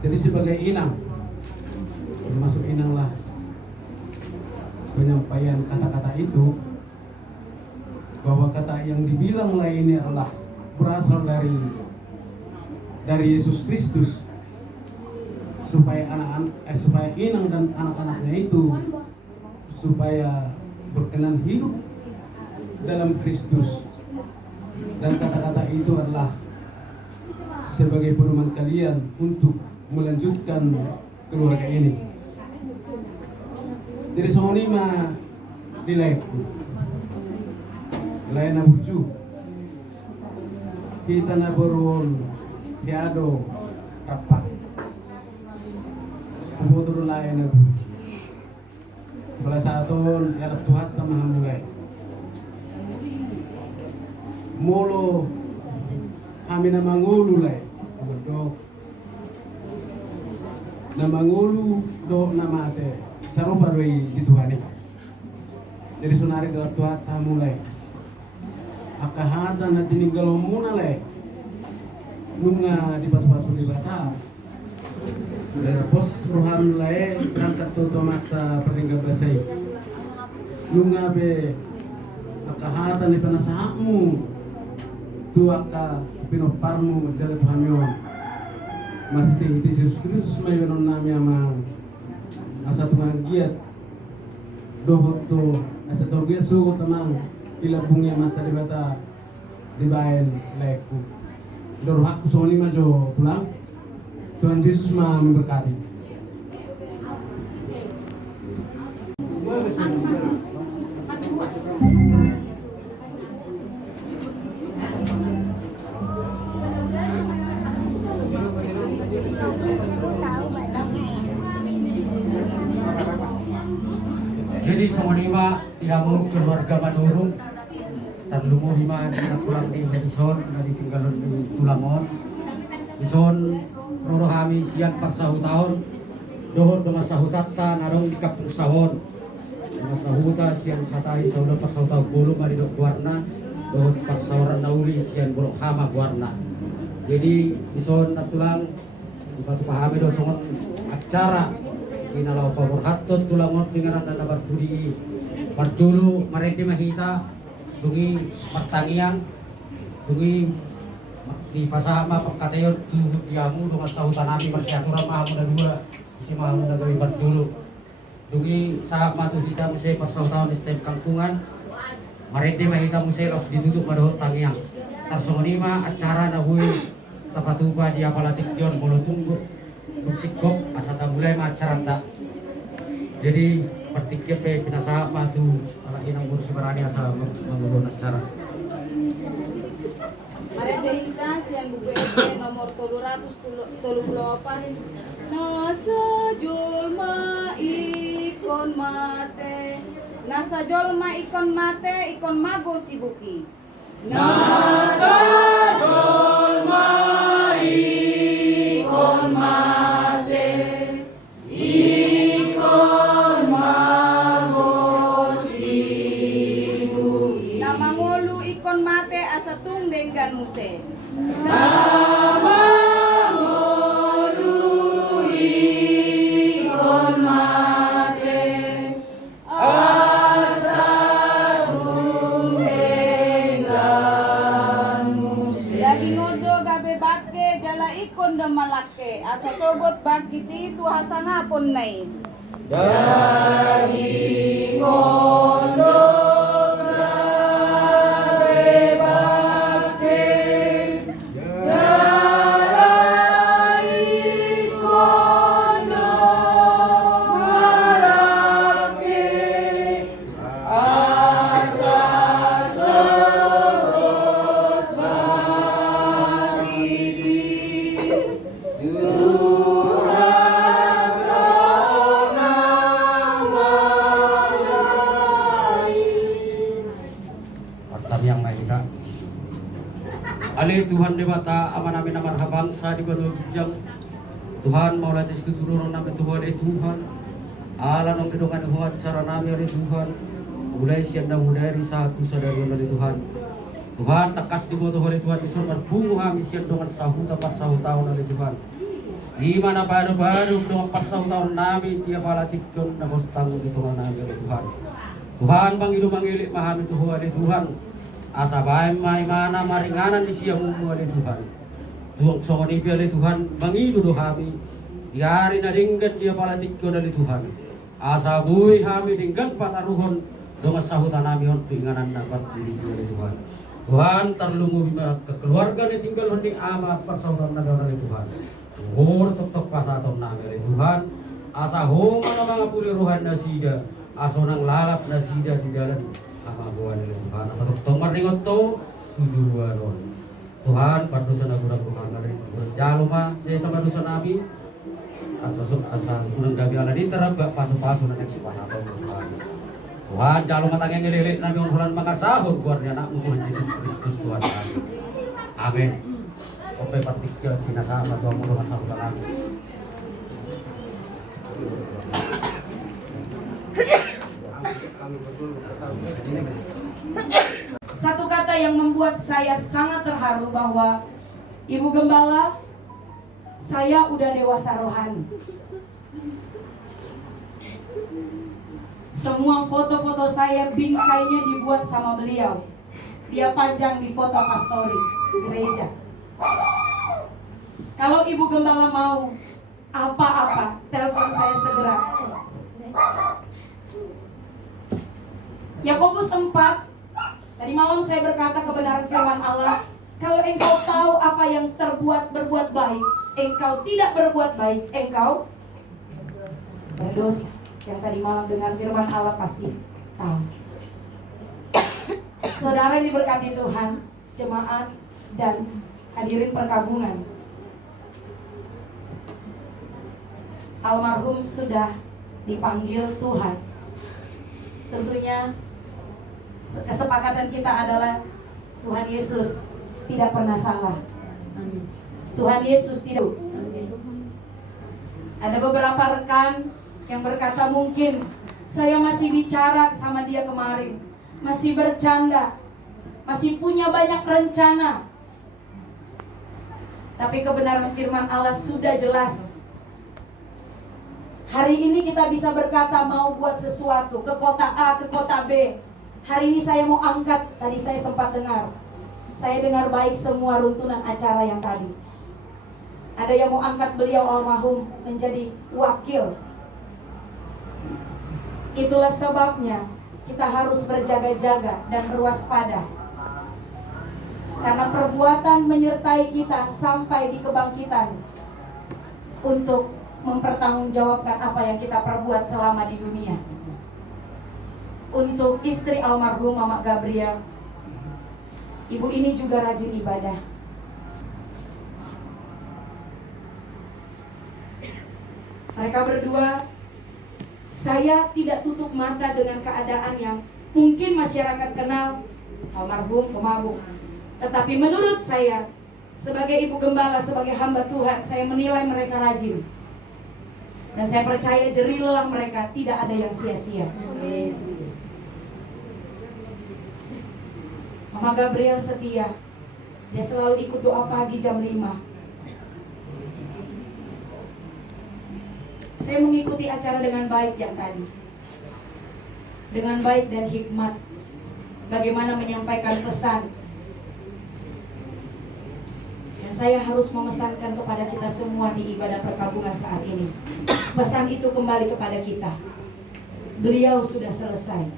Jadi sebagai inang, termasuk inanglah penyampaian kata-kata itu, bahwa kata yang dibilang lah ini adalah berasal dari Yesus Kristus, supaya supaya inang dan anak-anaknya itu supaya berkenan hidup dalam Kristus. Dan kata-kata itu adalah sebagai pedoman kalian untuk melanjutkan keluarga ini. Jadi sonima nilai lain abuju kita naborol tiado rapat kubodur lain abu salah satu yang Tuhan tamah mulai molo kami namangulu lai do namangulu do namate sarupa doi di Tuhan ini. Jadi sunari dalam Tuhan mulai akahada na tininggal muna lai nunga di pas-pasu di bata dan pos rohan lai berangkat to mata peringkat basai nunga be akahada ni panasahamu tu aka pinoparmu dari pahamion mati itu Yesus Kristus may benon nami amang asa tumagiat dohoto asa togia sugo tamang ilabungnya mata di bata di bayan leku dor hakku soni majo tulang Tuhan Yesus mah memberkati. Jadi semuanya dihamu keluarga Madurung terlumu lima anak pulang di Dison dari tinggalan di Tulangon Dison roro kami siang parsahu tahun dohor demasahu tatta narong di kapung sahon demasahu ta siang satai sauda parsahu tahun bulu mari dok warna dohor parsahuran nauli siang bolok hama warna. Jadi Dison natulang di batu pahami dosongon acara inalau pabor hatot Tulangon dengan anda barbudi bardulu marende mahita dungi pertanian dungi di pasama pagkatayon tuhut yamu dungas sahutan nami marsiaturan mahamu na dua isi mahamu na gawin bardulu dungi sahab matu dita musay parsahutan stem kangkungan marende mahita musay los ditutup madahot tangiang starsonima acara na hui tapatupa di apalatik yon bolo tunggu sikop asa tabulay macaranta. Jadi pertikip pe pinasa matu ala inang kursi barani asa mangulun acara. Marendehita siang buku nomor 338 nasa jolma ikon mate nasa jolma ikon mate ikon mago sibuki nasa jolma ikon mate ikon mago sibuki namangulu ikon mate asa tung denggan muse namangulu ikon mate asa tung denggan muse lagi ngodo gabe bakke jala ikon da malake asa sogot bakiti itu hasangapon nai dagi ngodo gabe bakke jala ikon da malake asa sogot bakiti yang kita Ali Tuhan Dewata aman amin amar bangsa di bawah bijang Tuhan maulah itu turun nama Tuhan Tuhan Ala nang pidungan Tuhan cara nami oleh Tuhan. Mulai siang dan mulai satu sadari oleh Tuhan. Tuhan takas di bawah oleh Tuhan di surga bunga kami siang dengan sahut tahun oleh Tuhan. Di mana baru-baru dengan sahut tahun nami dia pala tikun na tanggung di Tuhan nami oleh Tuhan. Tuhan bangilu mangilik mahami Tuhan oleh Tuhan. Asa bae mai mana maringanan di siang oleh Tuhan. Tuang songoni oleh Tuhan bangilu do kami. Diari na dinggan dia pala tikun oleh Tuhan. Asa bui kami dinggan pataruhon dengan sahutan nami on keinganan dapat diri oleh Tuhan. Tuhan terlungu bima kekeluarga ni tinggal hening ama persaudaraan negara oleh Tuhan. Ngor tetap pasaton nami oleh Tuhan. Asa homa na mga puli rohan na sida. Asa nang lalap na sida di dalam ama buwan oleh Tuhan. Asa tetap maringot to suduwa ron. Tuhan pardusa na gurang kumangarin. Jaluma saya sama dosa nami. Asa sunang gabi ala di terabak paso-paso na nagsipasaton Tuhan. Tuhan jalur mata yang ngelilik nabi orang mga sahur guarnya anak Tuhan Yesus Kristus Tuhan kami. Amin. Oke partikel binasa Tuhan mulu sahur kami. Satu kata yang membuat saya sangat terharu bahwa Ibu Gembala, saya udah dewasa rohani. Semua foto-foto saya bingkainya dibuat sama beliau. Dia pajang di foto pastori gereja. Kalau Ibu Gembala mau apa-apa, telepon saya segera. Yakobus 4, tadi malam saya berkata kebenaran firman Allah. Kalau engkau tahu apa yang berbuat baik, engkau tidak berbuat baik, engkau berdosa. Yang tadi malam dengar firman Allah pasti tahu. Saudara yang diberkati Tuhan, jemaat dan hadirin perkabungan. Almarhum sudah dipanggil Tuhan. Tentunya kesepakatan kita adalah Tuhan Yesus tidak pernah salah. Tuhan Yesus tidak. Ada beberapa rekan yang berkata mungkin saya masih bicara sama dia kemarin, masih bercanda, masih punya banyak rencana. Tapi kebenaran firman Allah sudah jelas. Hari ini kita bisa berkata mau buat sesuatu ke kota A, ke kota B. Hari ini saya mau angkat, tadi saya sempat dengar. Saya dengar baik semua runtunan acara yang tadi. Ada yang mau angkat beliau almarhum menjadi wakil. Itulah sebabnya kita harus berjaga-jaga dan berwaspada. Karena perbuatan menyertai kita sampai di kebangkitan untuk mempertanggungjawabkan apa yang kita perbuat selama di dunia. Untuk istri almarhum Mama Gabriel, ibu ini juga rajin ibadah. Mereka berdua, saya tidak tutup mata dengan keadaan yang mungkin masyarakat kenal almarhum pemabuk. Tetapi menurut saya, sebagai ibu gembala, sebagai hamba Tuhan, saya menilai mereka rajin. Dan saya percaya jerih lelah mereka tidak ada yang sia-sia. Mama Gabriel setia. Dia selalu ikut doa pagi jam 5. Saya mengikuti acara dengan baik yang tadi. Dengan baik dan hikmat. Bagaimana menyampaikan pesan. Dan saya harus memesankan kepada kita semua di ibadah perkabungan saat ini. Pesan itu kembali kepada kita. Beliau sudah selesai.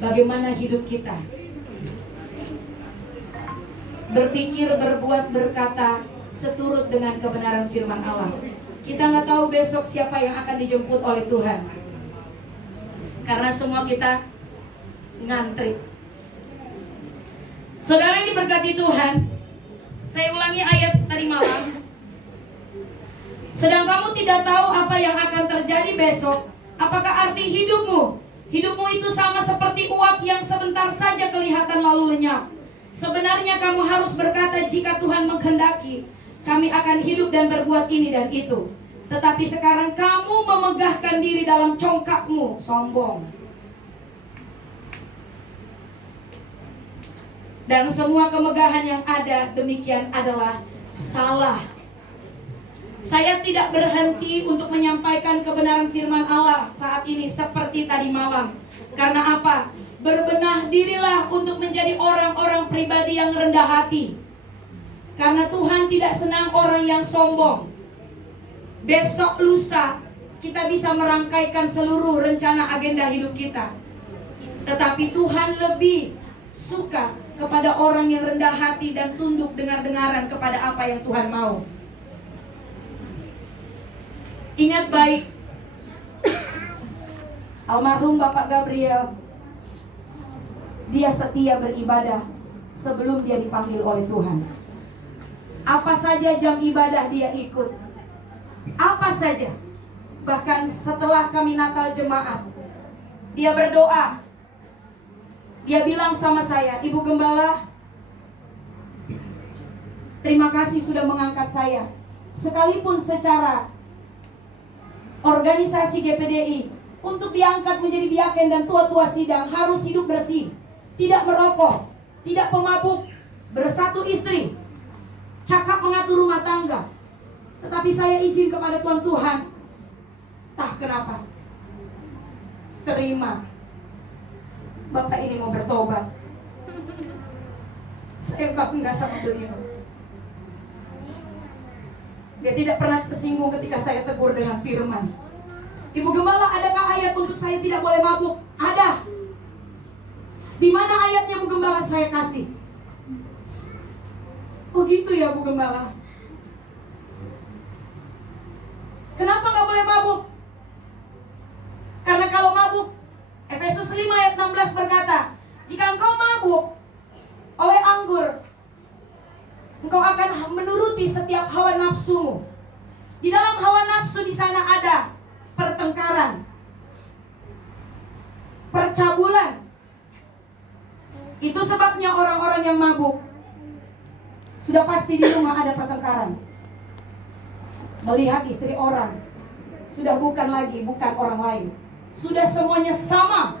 Bagaimana hidup kita? Berpikir, berbuat, berkata seturut dengan kebenaran firman Allah. Kita nggak tahu besok siapa yang akan dijemput oleh Tuhan. Karena semua kita ngantri. Saudara yang diberkati Tuhan, saya ulangi ayat tadi malam. Sedang kamu tidak tahu apa yang akan terjadi besok. Apakah arti hidupmu? Hidupmu itu sama seperti uap yang sebentar saja kelihatan lalu lenyap. Sebenarnya kamu harus berkata, jika Tuhan menghendaki, kami akan hidup dan berbuat ini dan itu. Tetapi sekarang kamu memegahkan diri dalam congkakmu, sombong. Dan semua kemegahan yang ada demikian adalah salah. Saya tidak berhenti untuk menyampaikan kebenaran firman Allah saat ini seperti tadi malam. Karena apa? Berbenah dirilah untuk menjadi orang-orang pribadi yang rendah hati. Karena Tuhan tidak senang orang yang sombong. Besok lusa kita bisa merangkaikan seluruh rencana agenda hidup kita. Tetapi Tuhan lebih suka kepada orang yang rendah hati dan tunduk dengar-dengaran kepada apa yang Tuhan mau. Ingat baik, almarhum Bapak Gabriel, dia setia beribadah sebelum dia dipanggil oleh Tuhan. Apa saja jam ibadah dia ikut, apa saja. Bahkan setelah kami Natal jemaat, dia berdoa. Dia bilang sama saya, Ibu Gembala, terima kasih sudah mengangkat saya. Sekalipun secara organisasi GPDI, untuk diangkat menjadi diaken dan tua-tua sidang harus hidup bersih, tidak merokok, tidak pemabuk, bersatu istri, cakap mengatur rumah tangga. Tetapi saya izin kepada Tuhan, entah kenapa, terima. Bapak ini mau bertobat. Saya bangga sama beliau. Dia tidak pernah tersinggung ketika saya tegur dengan firman. Ibu Gembala, adakah ayat untuk saya tidak boleh mabuk? Ada. Di mana ayatnya Bu Gembala? Saya kasih. Oh gitu ya Bu Gembala. Kenapa gak boleh mabuk? Karena kalau mabuk, Efesus 5 ayat 16 berkata, jika engkau mabuk oleh anggur, engkau akan menuruti setiap hawa nafsumu. Di dalam hawa nafsu di sana ada pertengkaran, percabulan. Itu sebabnya orang-orang yang mabuk sudah pasti di rumah ada pertengkaran. Melihat istri orang, sudah bukan orang lain. Sudah semuanya sama.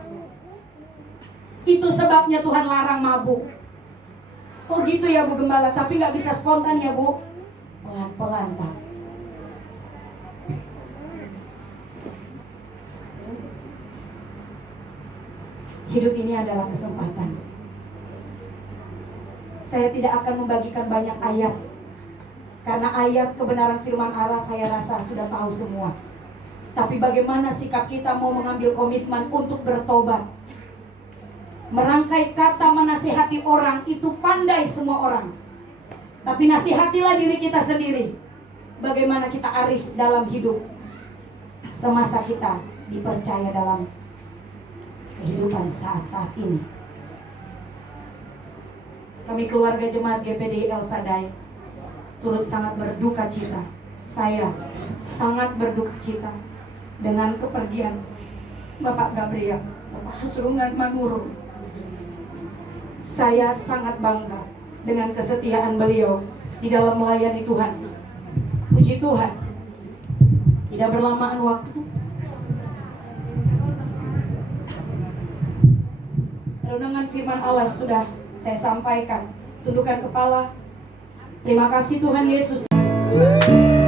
Itu sebabnya Tuhan larang mabuk. Oh gitu ya Bu Gembala, tapi gak bisa spontan ya Bu. Pelan-pelan Pak. Hidup ini adalah kesempatan. Saya tidak akan membagikan banyak ayat, karena ayat kebenaran firman Allah saya rasa sudah tahu semua. Tapi bagaimana sikap kita mau mengambil komitmen untuk bertobat. Merangkai kata menasihati orang itu pandai semua orang. Tapi nasihatilah diri kita sendiri. Bagaimana kita arif dalam hidup semasa kita dipercaya dalam kehidupan saat-saat ini. Kami keluarga jemaat GPDI El Shaddai turut sangat berduka cita. Saya sangat berduka cita dengan kepergian Bapak Gabriel, Bapak Hasrungan Manurung. Saya sangat bangga dengan kesetiaan beliau di dalam melayani Tuhan. Puji Tuhan, tidak berlamaan waktu, renungan firman Allah sudah saya sampaikan. Tundukkan kepala. Terima kasih Tuhan Yesus. Udah.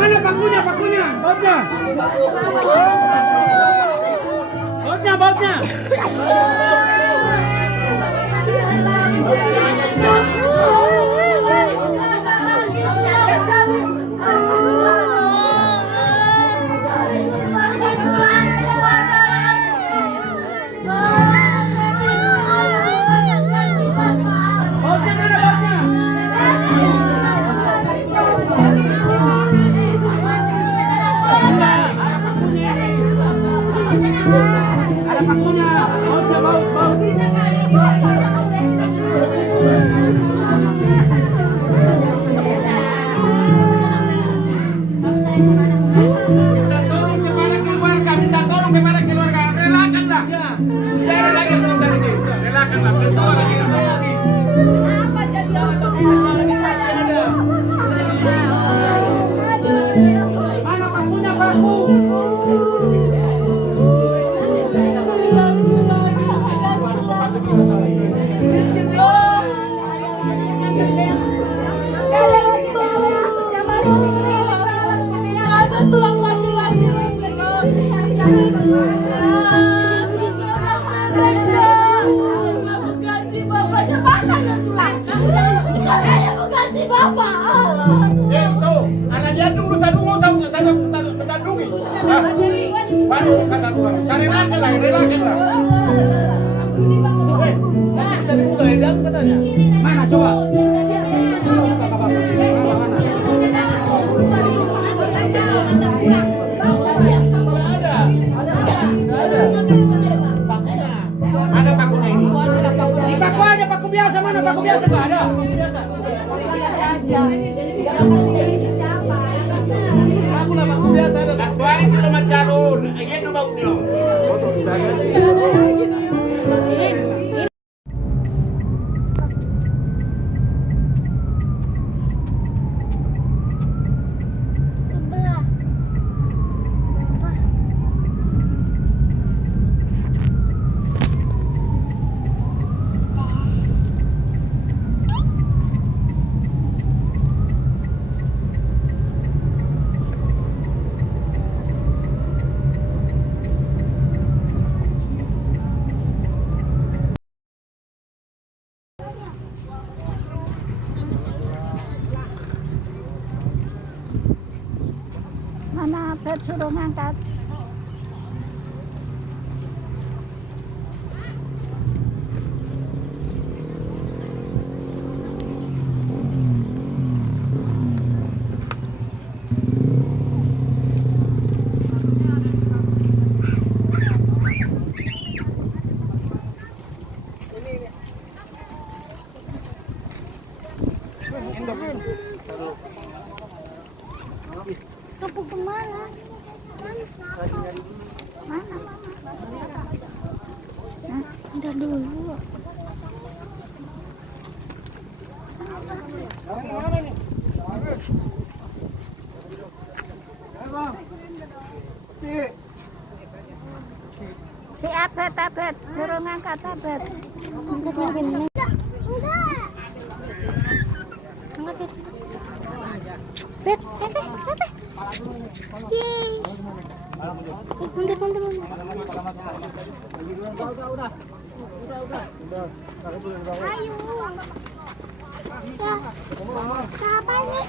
Mana pakunya? Bautnya. Ada pakunya. Baut. Minta tolong kepada keluarga. Relakanlah. Jangan lagi turun dari sini. Relakanlah. Berdoa lagi. Apa jadi ada? Mana pakunya, paku? Mana coba? Ada pakunya ini. Paku aja, paku biasa mana? Paku biasa nggak ada. Paku biasa ada. Tuari selamat calon. Ini bautnya. Mana Pet suruh ngangkat. Tepuk kemana? Mana? Nah, udah dulu. Si Apet, suruh ngangkat Apet. Angkat lagi nih. Angkat. Bet. Yeay. Mundur. Ayo. Ya. Siapa ini?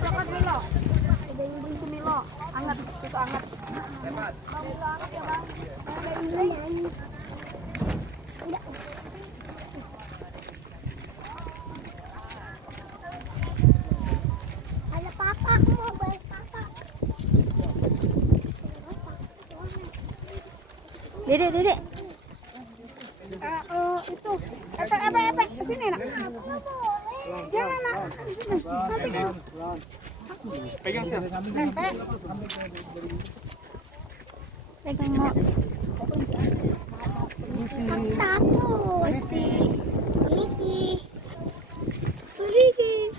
Coklat Milo. Ada yang beli Milo. Anget, susu anget. Hebat. Anget ya, Bang. Udah. Ada papa, aku mau balik papa. Dedek. Itu Epe, kesini nak. Jangan nak. Nanti kan. Pegang siap. Epe. Pegang mau. Takut sih. Misi. Turiki.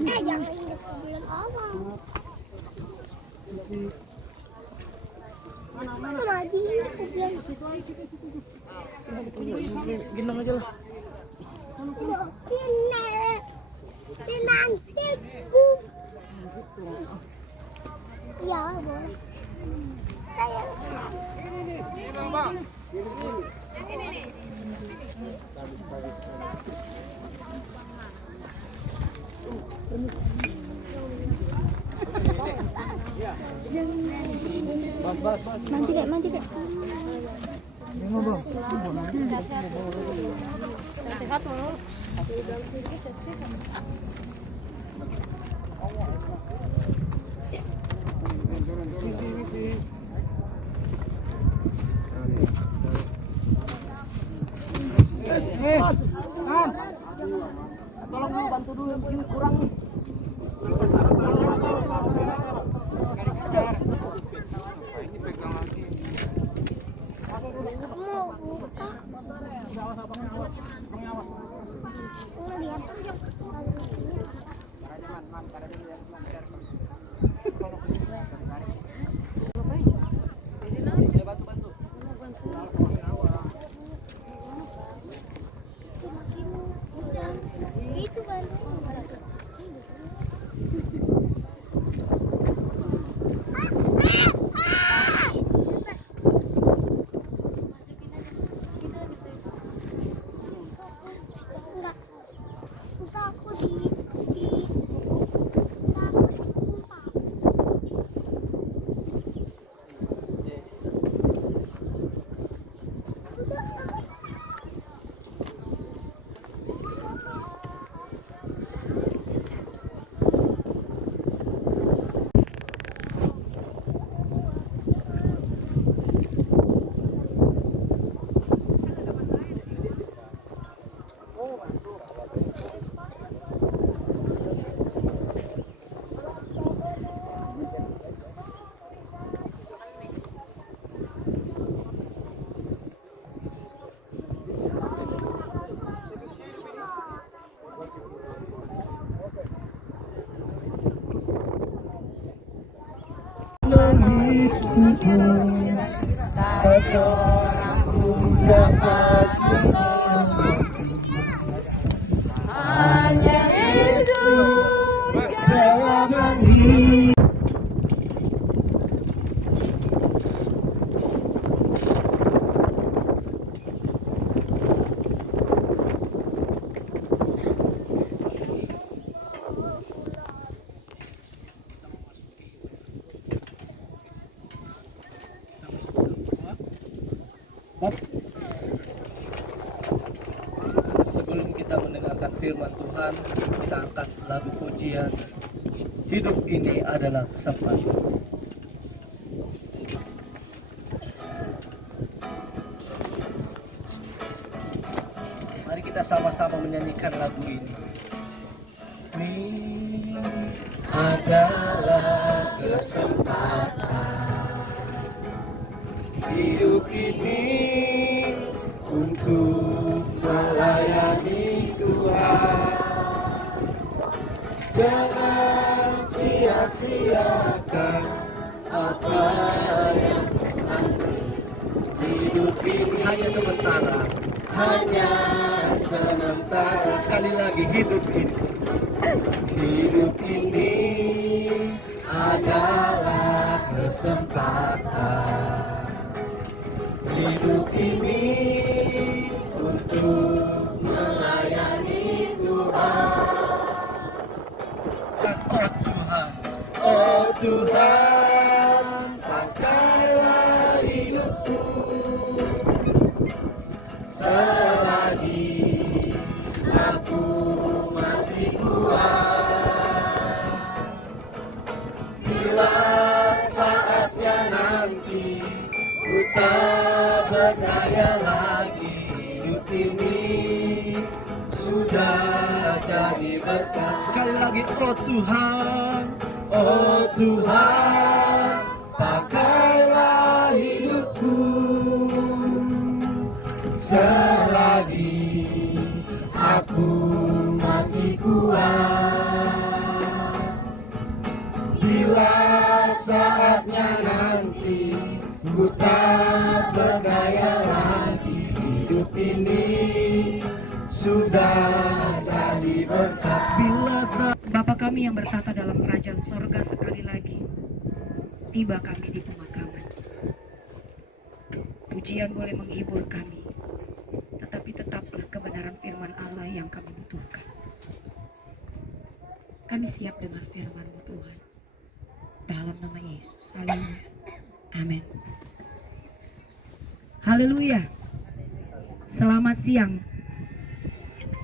Ini jangan belum awal. Mana dia? Gendong aja lah. Nantiku. Ya boleh. Saya. Bang. Manti dek. Sehat dulu. Tolong dulu, bantu dulu yang sini kurang nih. Itu kan. Hanya itu jawaban hidup. Sebelum kita mendengarkan firman Tuhan, kita angkat lagu pujian. Hidup ini adalah kesempatan. Mari kita sama-sama menyanyikan lagu ini. Ini adalah kesempatan. Hidup ini untuk melayani Tuhan. Jangan sia-siakan apa yang nanti. Hidup ini hanya sementara. Hanya sementara. Sekali lagi, hidup ini. Hidup ini adalah kesempatan. Hidup ini untuk melayani Tuhan. Oh Tuhan, pakailah hidupku selagi aku masih kuat. Bila saatnya nanti ku tak berdaya lagi, hidup ini sudah jadi berkat. Sekali lagi, oh Tuhan, oh Tuhan, pakailah hidupku selagi aku masih kuat. Bila saatnya nanti ku tak berdaya lagi, hidup ini sudah jadi berkat. Bila Bapa kami yang bertata dalam kerajaan sorga, sekali lagi tiba kami di pemakaman. Pujian boleh menghibur kami, tetapi tetaplah kebenaran firman Allah yang kami butuhkan. Kami siap dengar firman-Mu Tuhan. Dalam nama Yesus. Haleluya. Amin. Haleluya. Selamat siang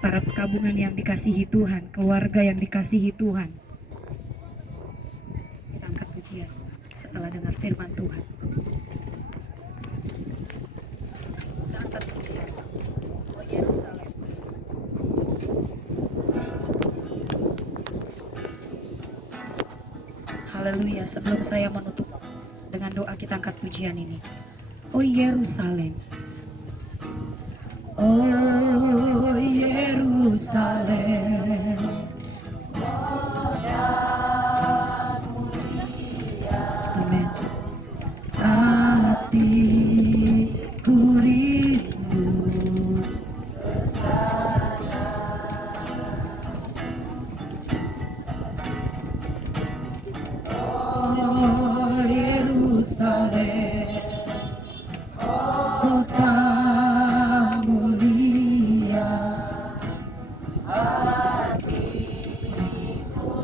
para pekabungan yang dikasihi Tuhan, keluarga yang dikasihi Tuhan. Kita angkat pujian setelah dengar firman Tuhan. Kita angkat pujian. Oh Yerusalem. Haleluya. Sebelum saya menutup dengan doa, kita angkat pujian ini. Oh Yerusalem. Oh Yerusalem, amin. Hatiku rindu kesana. Oh Yerusalem, kota mulia, hatiku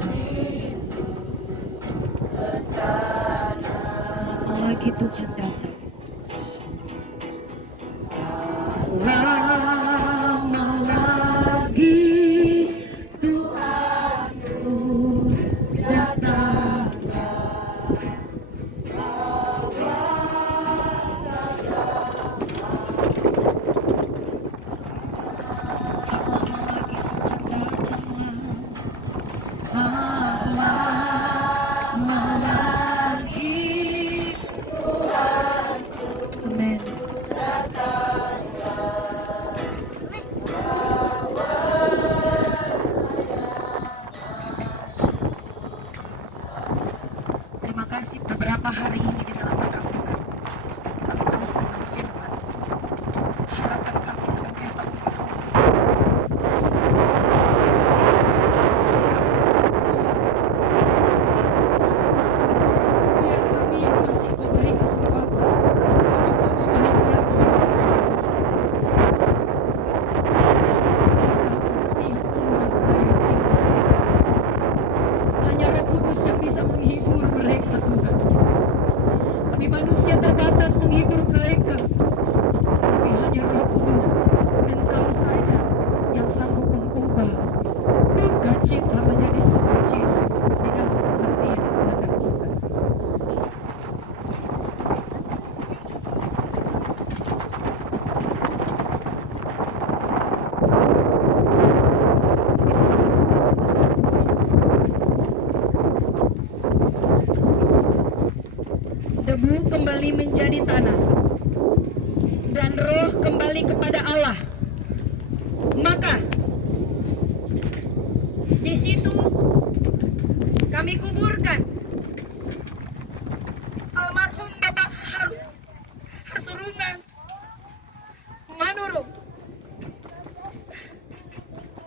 rindu kesana. Lagi Tuhan datang. Lama lagi Tuhanku datang. Terima kasih beberapa hari ini di dalam perkampungan kami terus dengar firman. Harapan kami sebagai hamba biar kami yang masih Kau beri kesempatan lebih baik lagi. Betapa setiap keluarga yang tinggal kita, hanya Roh Kudus yang bisa menghibur mereka Tuhan. Kami manusia terbatas menghibur mereka, tapi hanya Roh Kudus, Engkau saja yang sanggup mengubah duka cita menjadi sukacita di dalam pengertian dan kehendak Tuhan. Debu kembali menjadi tanah dan roh kembali kepada Allah. Maka di situ kami kuburkan almarhum Bapak Harsurungan Manurung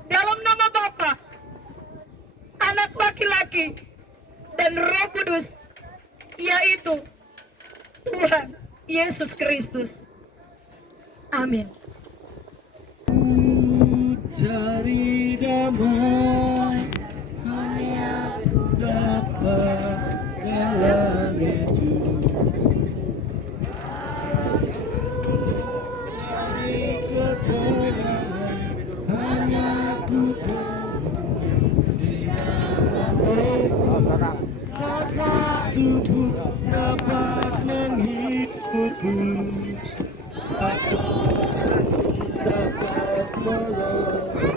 dalam nama Bapa, Anak laki-laki dan Roh Kudus, yaitu Tuhan Yesus Kristus. Amin. Cari damai hanya dapat dalam Yesus. Cari ketenangan hanya ku di dalam Yesus. tubuh dapat menghiburku, tak seorang dapat menolong.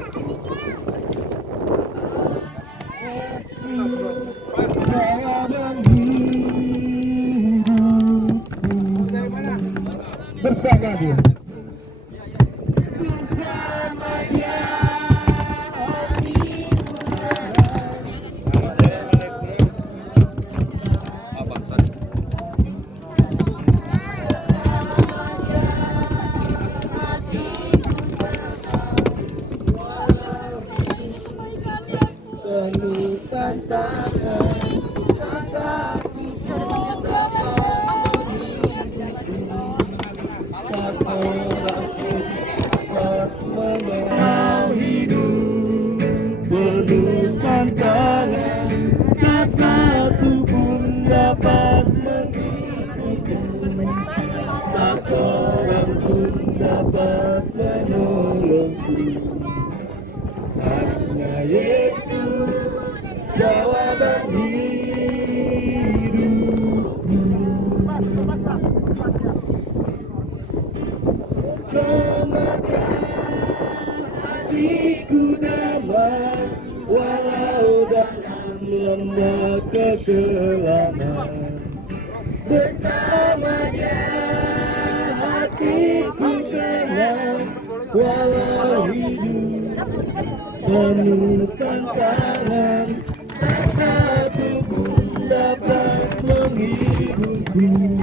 Yesus, jawaban hidupku. Bersama dia. Bersama dia. Penuh tantangan, rasaku coba tak seorang pun dapat menolong. Hidup penuh tantangan, tak satu pun dapat menghiburku, tak seorang pun dapat menolongku. Hanya Yesus, jawaban hidupku. Semoga hatiku damai, walau dalam lembah kegelapan. Bersamanya hatiku tenang, walau hidup penuh tantangan, tak satu pun dapat menghiburku,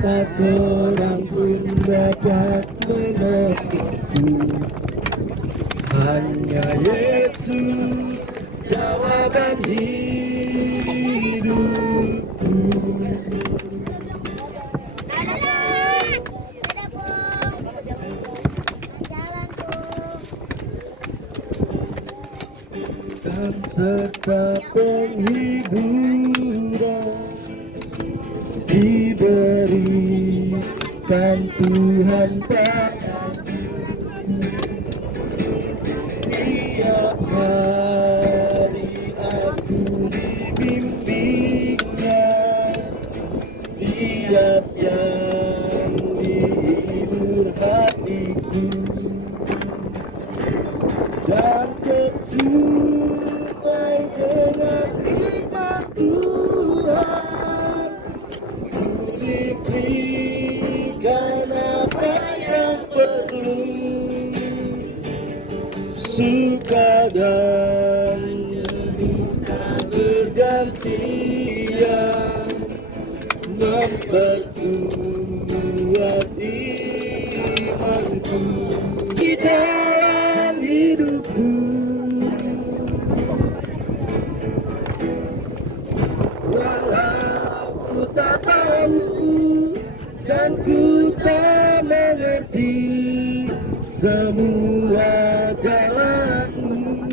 tak seorang pun dapat menolongku. Hanya Yesus, jawaban hidupku. Dan serta penghiburan diberikan Tuhan padaku. Tiap hari aku dibimbingnya, tiap yang dihibur hatiku, dan sesuai dengan firman Tuhan, ku diberikan apa yang perlu, suka dan duka bergantian, memperkuat imanku di dalam hidupku. Walau ku tak tahu dan ku tak mengerti semua jalanmu,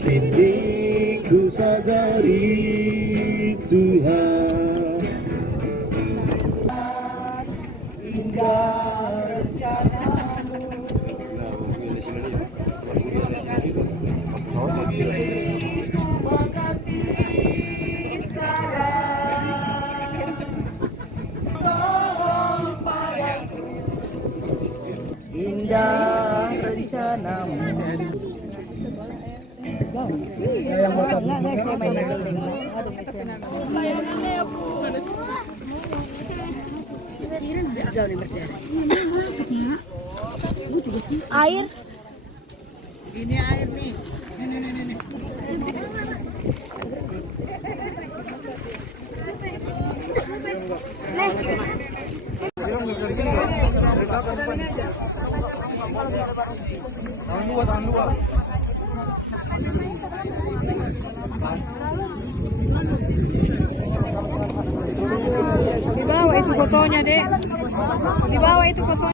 kini ku sadari Tuhan indah rencanamu. Indah rencanamu. Air. Ini air nih. Nih. Tahun dua. Di bawah itu fotonya, Dek. Di bawah itu fotonya.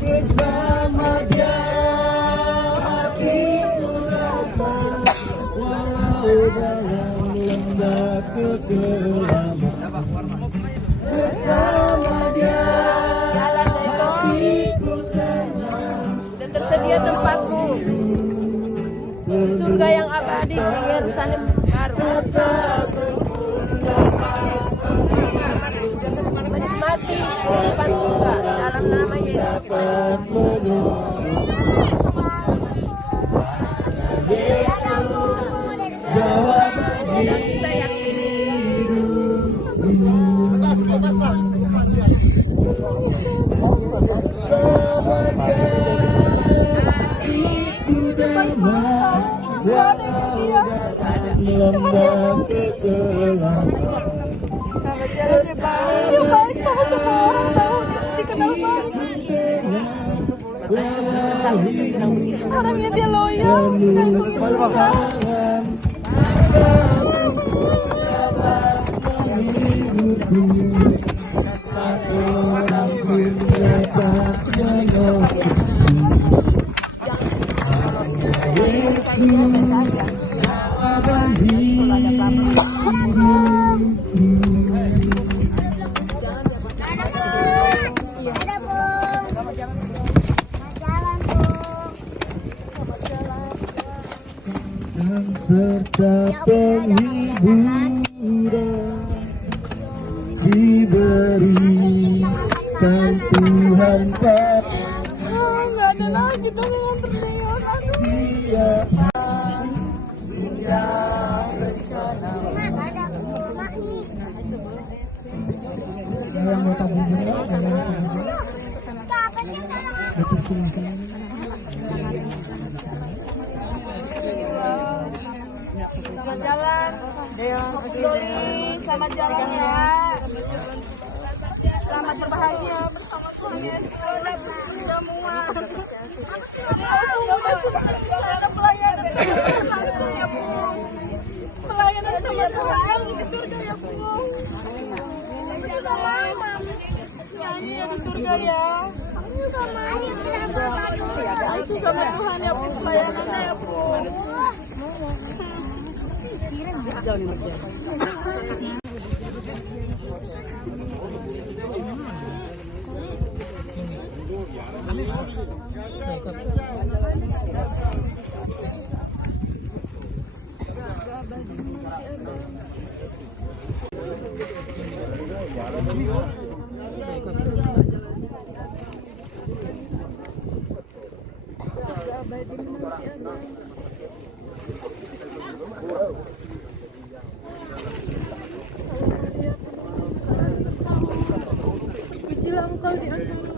Bersama dia hatiku dapat, walau dalam lembah kegelapan. Jalan itu sudah tersedia tempatmu di surga yang abadi di Yerusalem baru. Menikmati kehidupan surga dalam nama Yesus. Dan kita yakini Dia baik sama semua orang, tahu dikenal baik. Orangnya dia loyal. serta penghiburan diberikan Tuhan pada Nggak ada lagi dong yang terdengar. selamat jalan. Selamat jalan ya. Selamat berbahagia bersama Tuhan Yesus. Semua. Ada pelayanan ya Bu. Pelayanan sama Tuhan di surga ya Bu. Nyanyi ya di surga ya. Yesus sama Tuhan ya Bu. Pelayanannya ya Bu. Pujilah Engkau di antara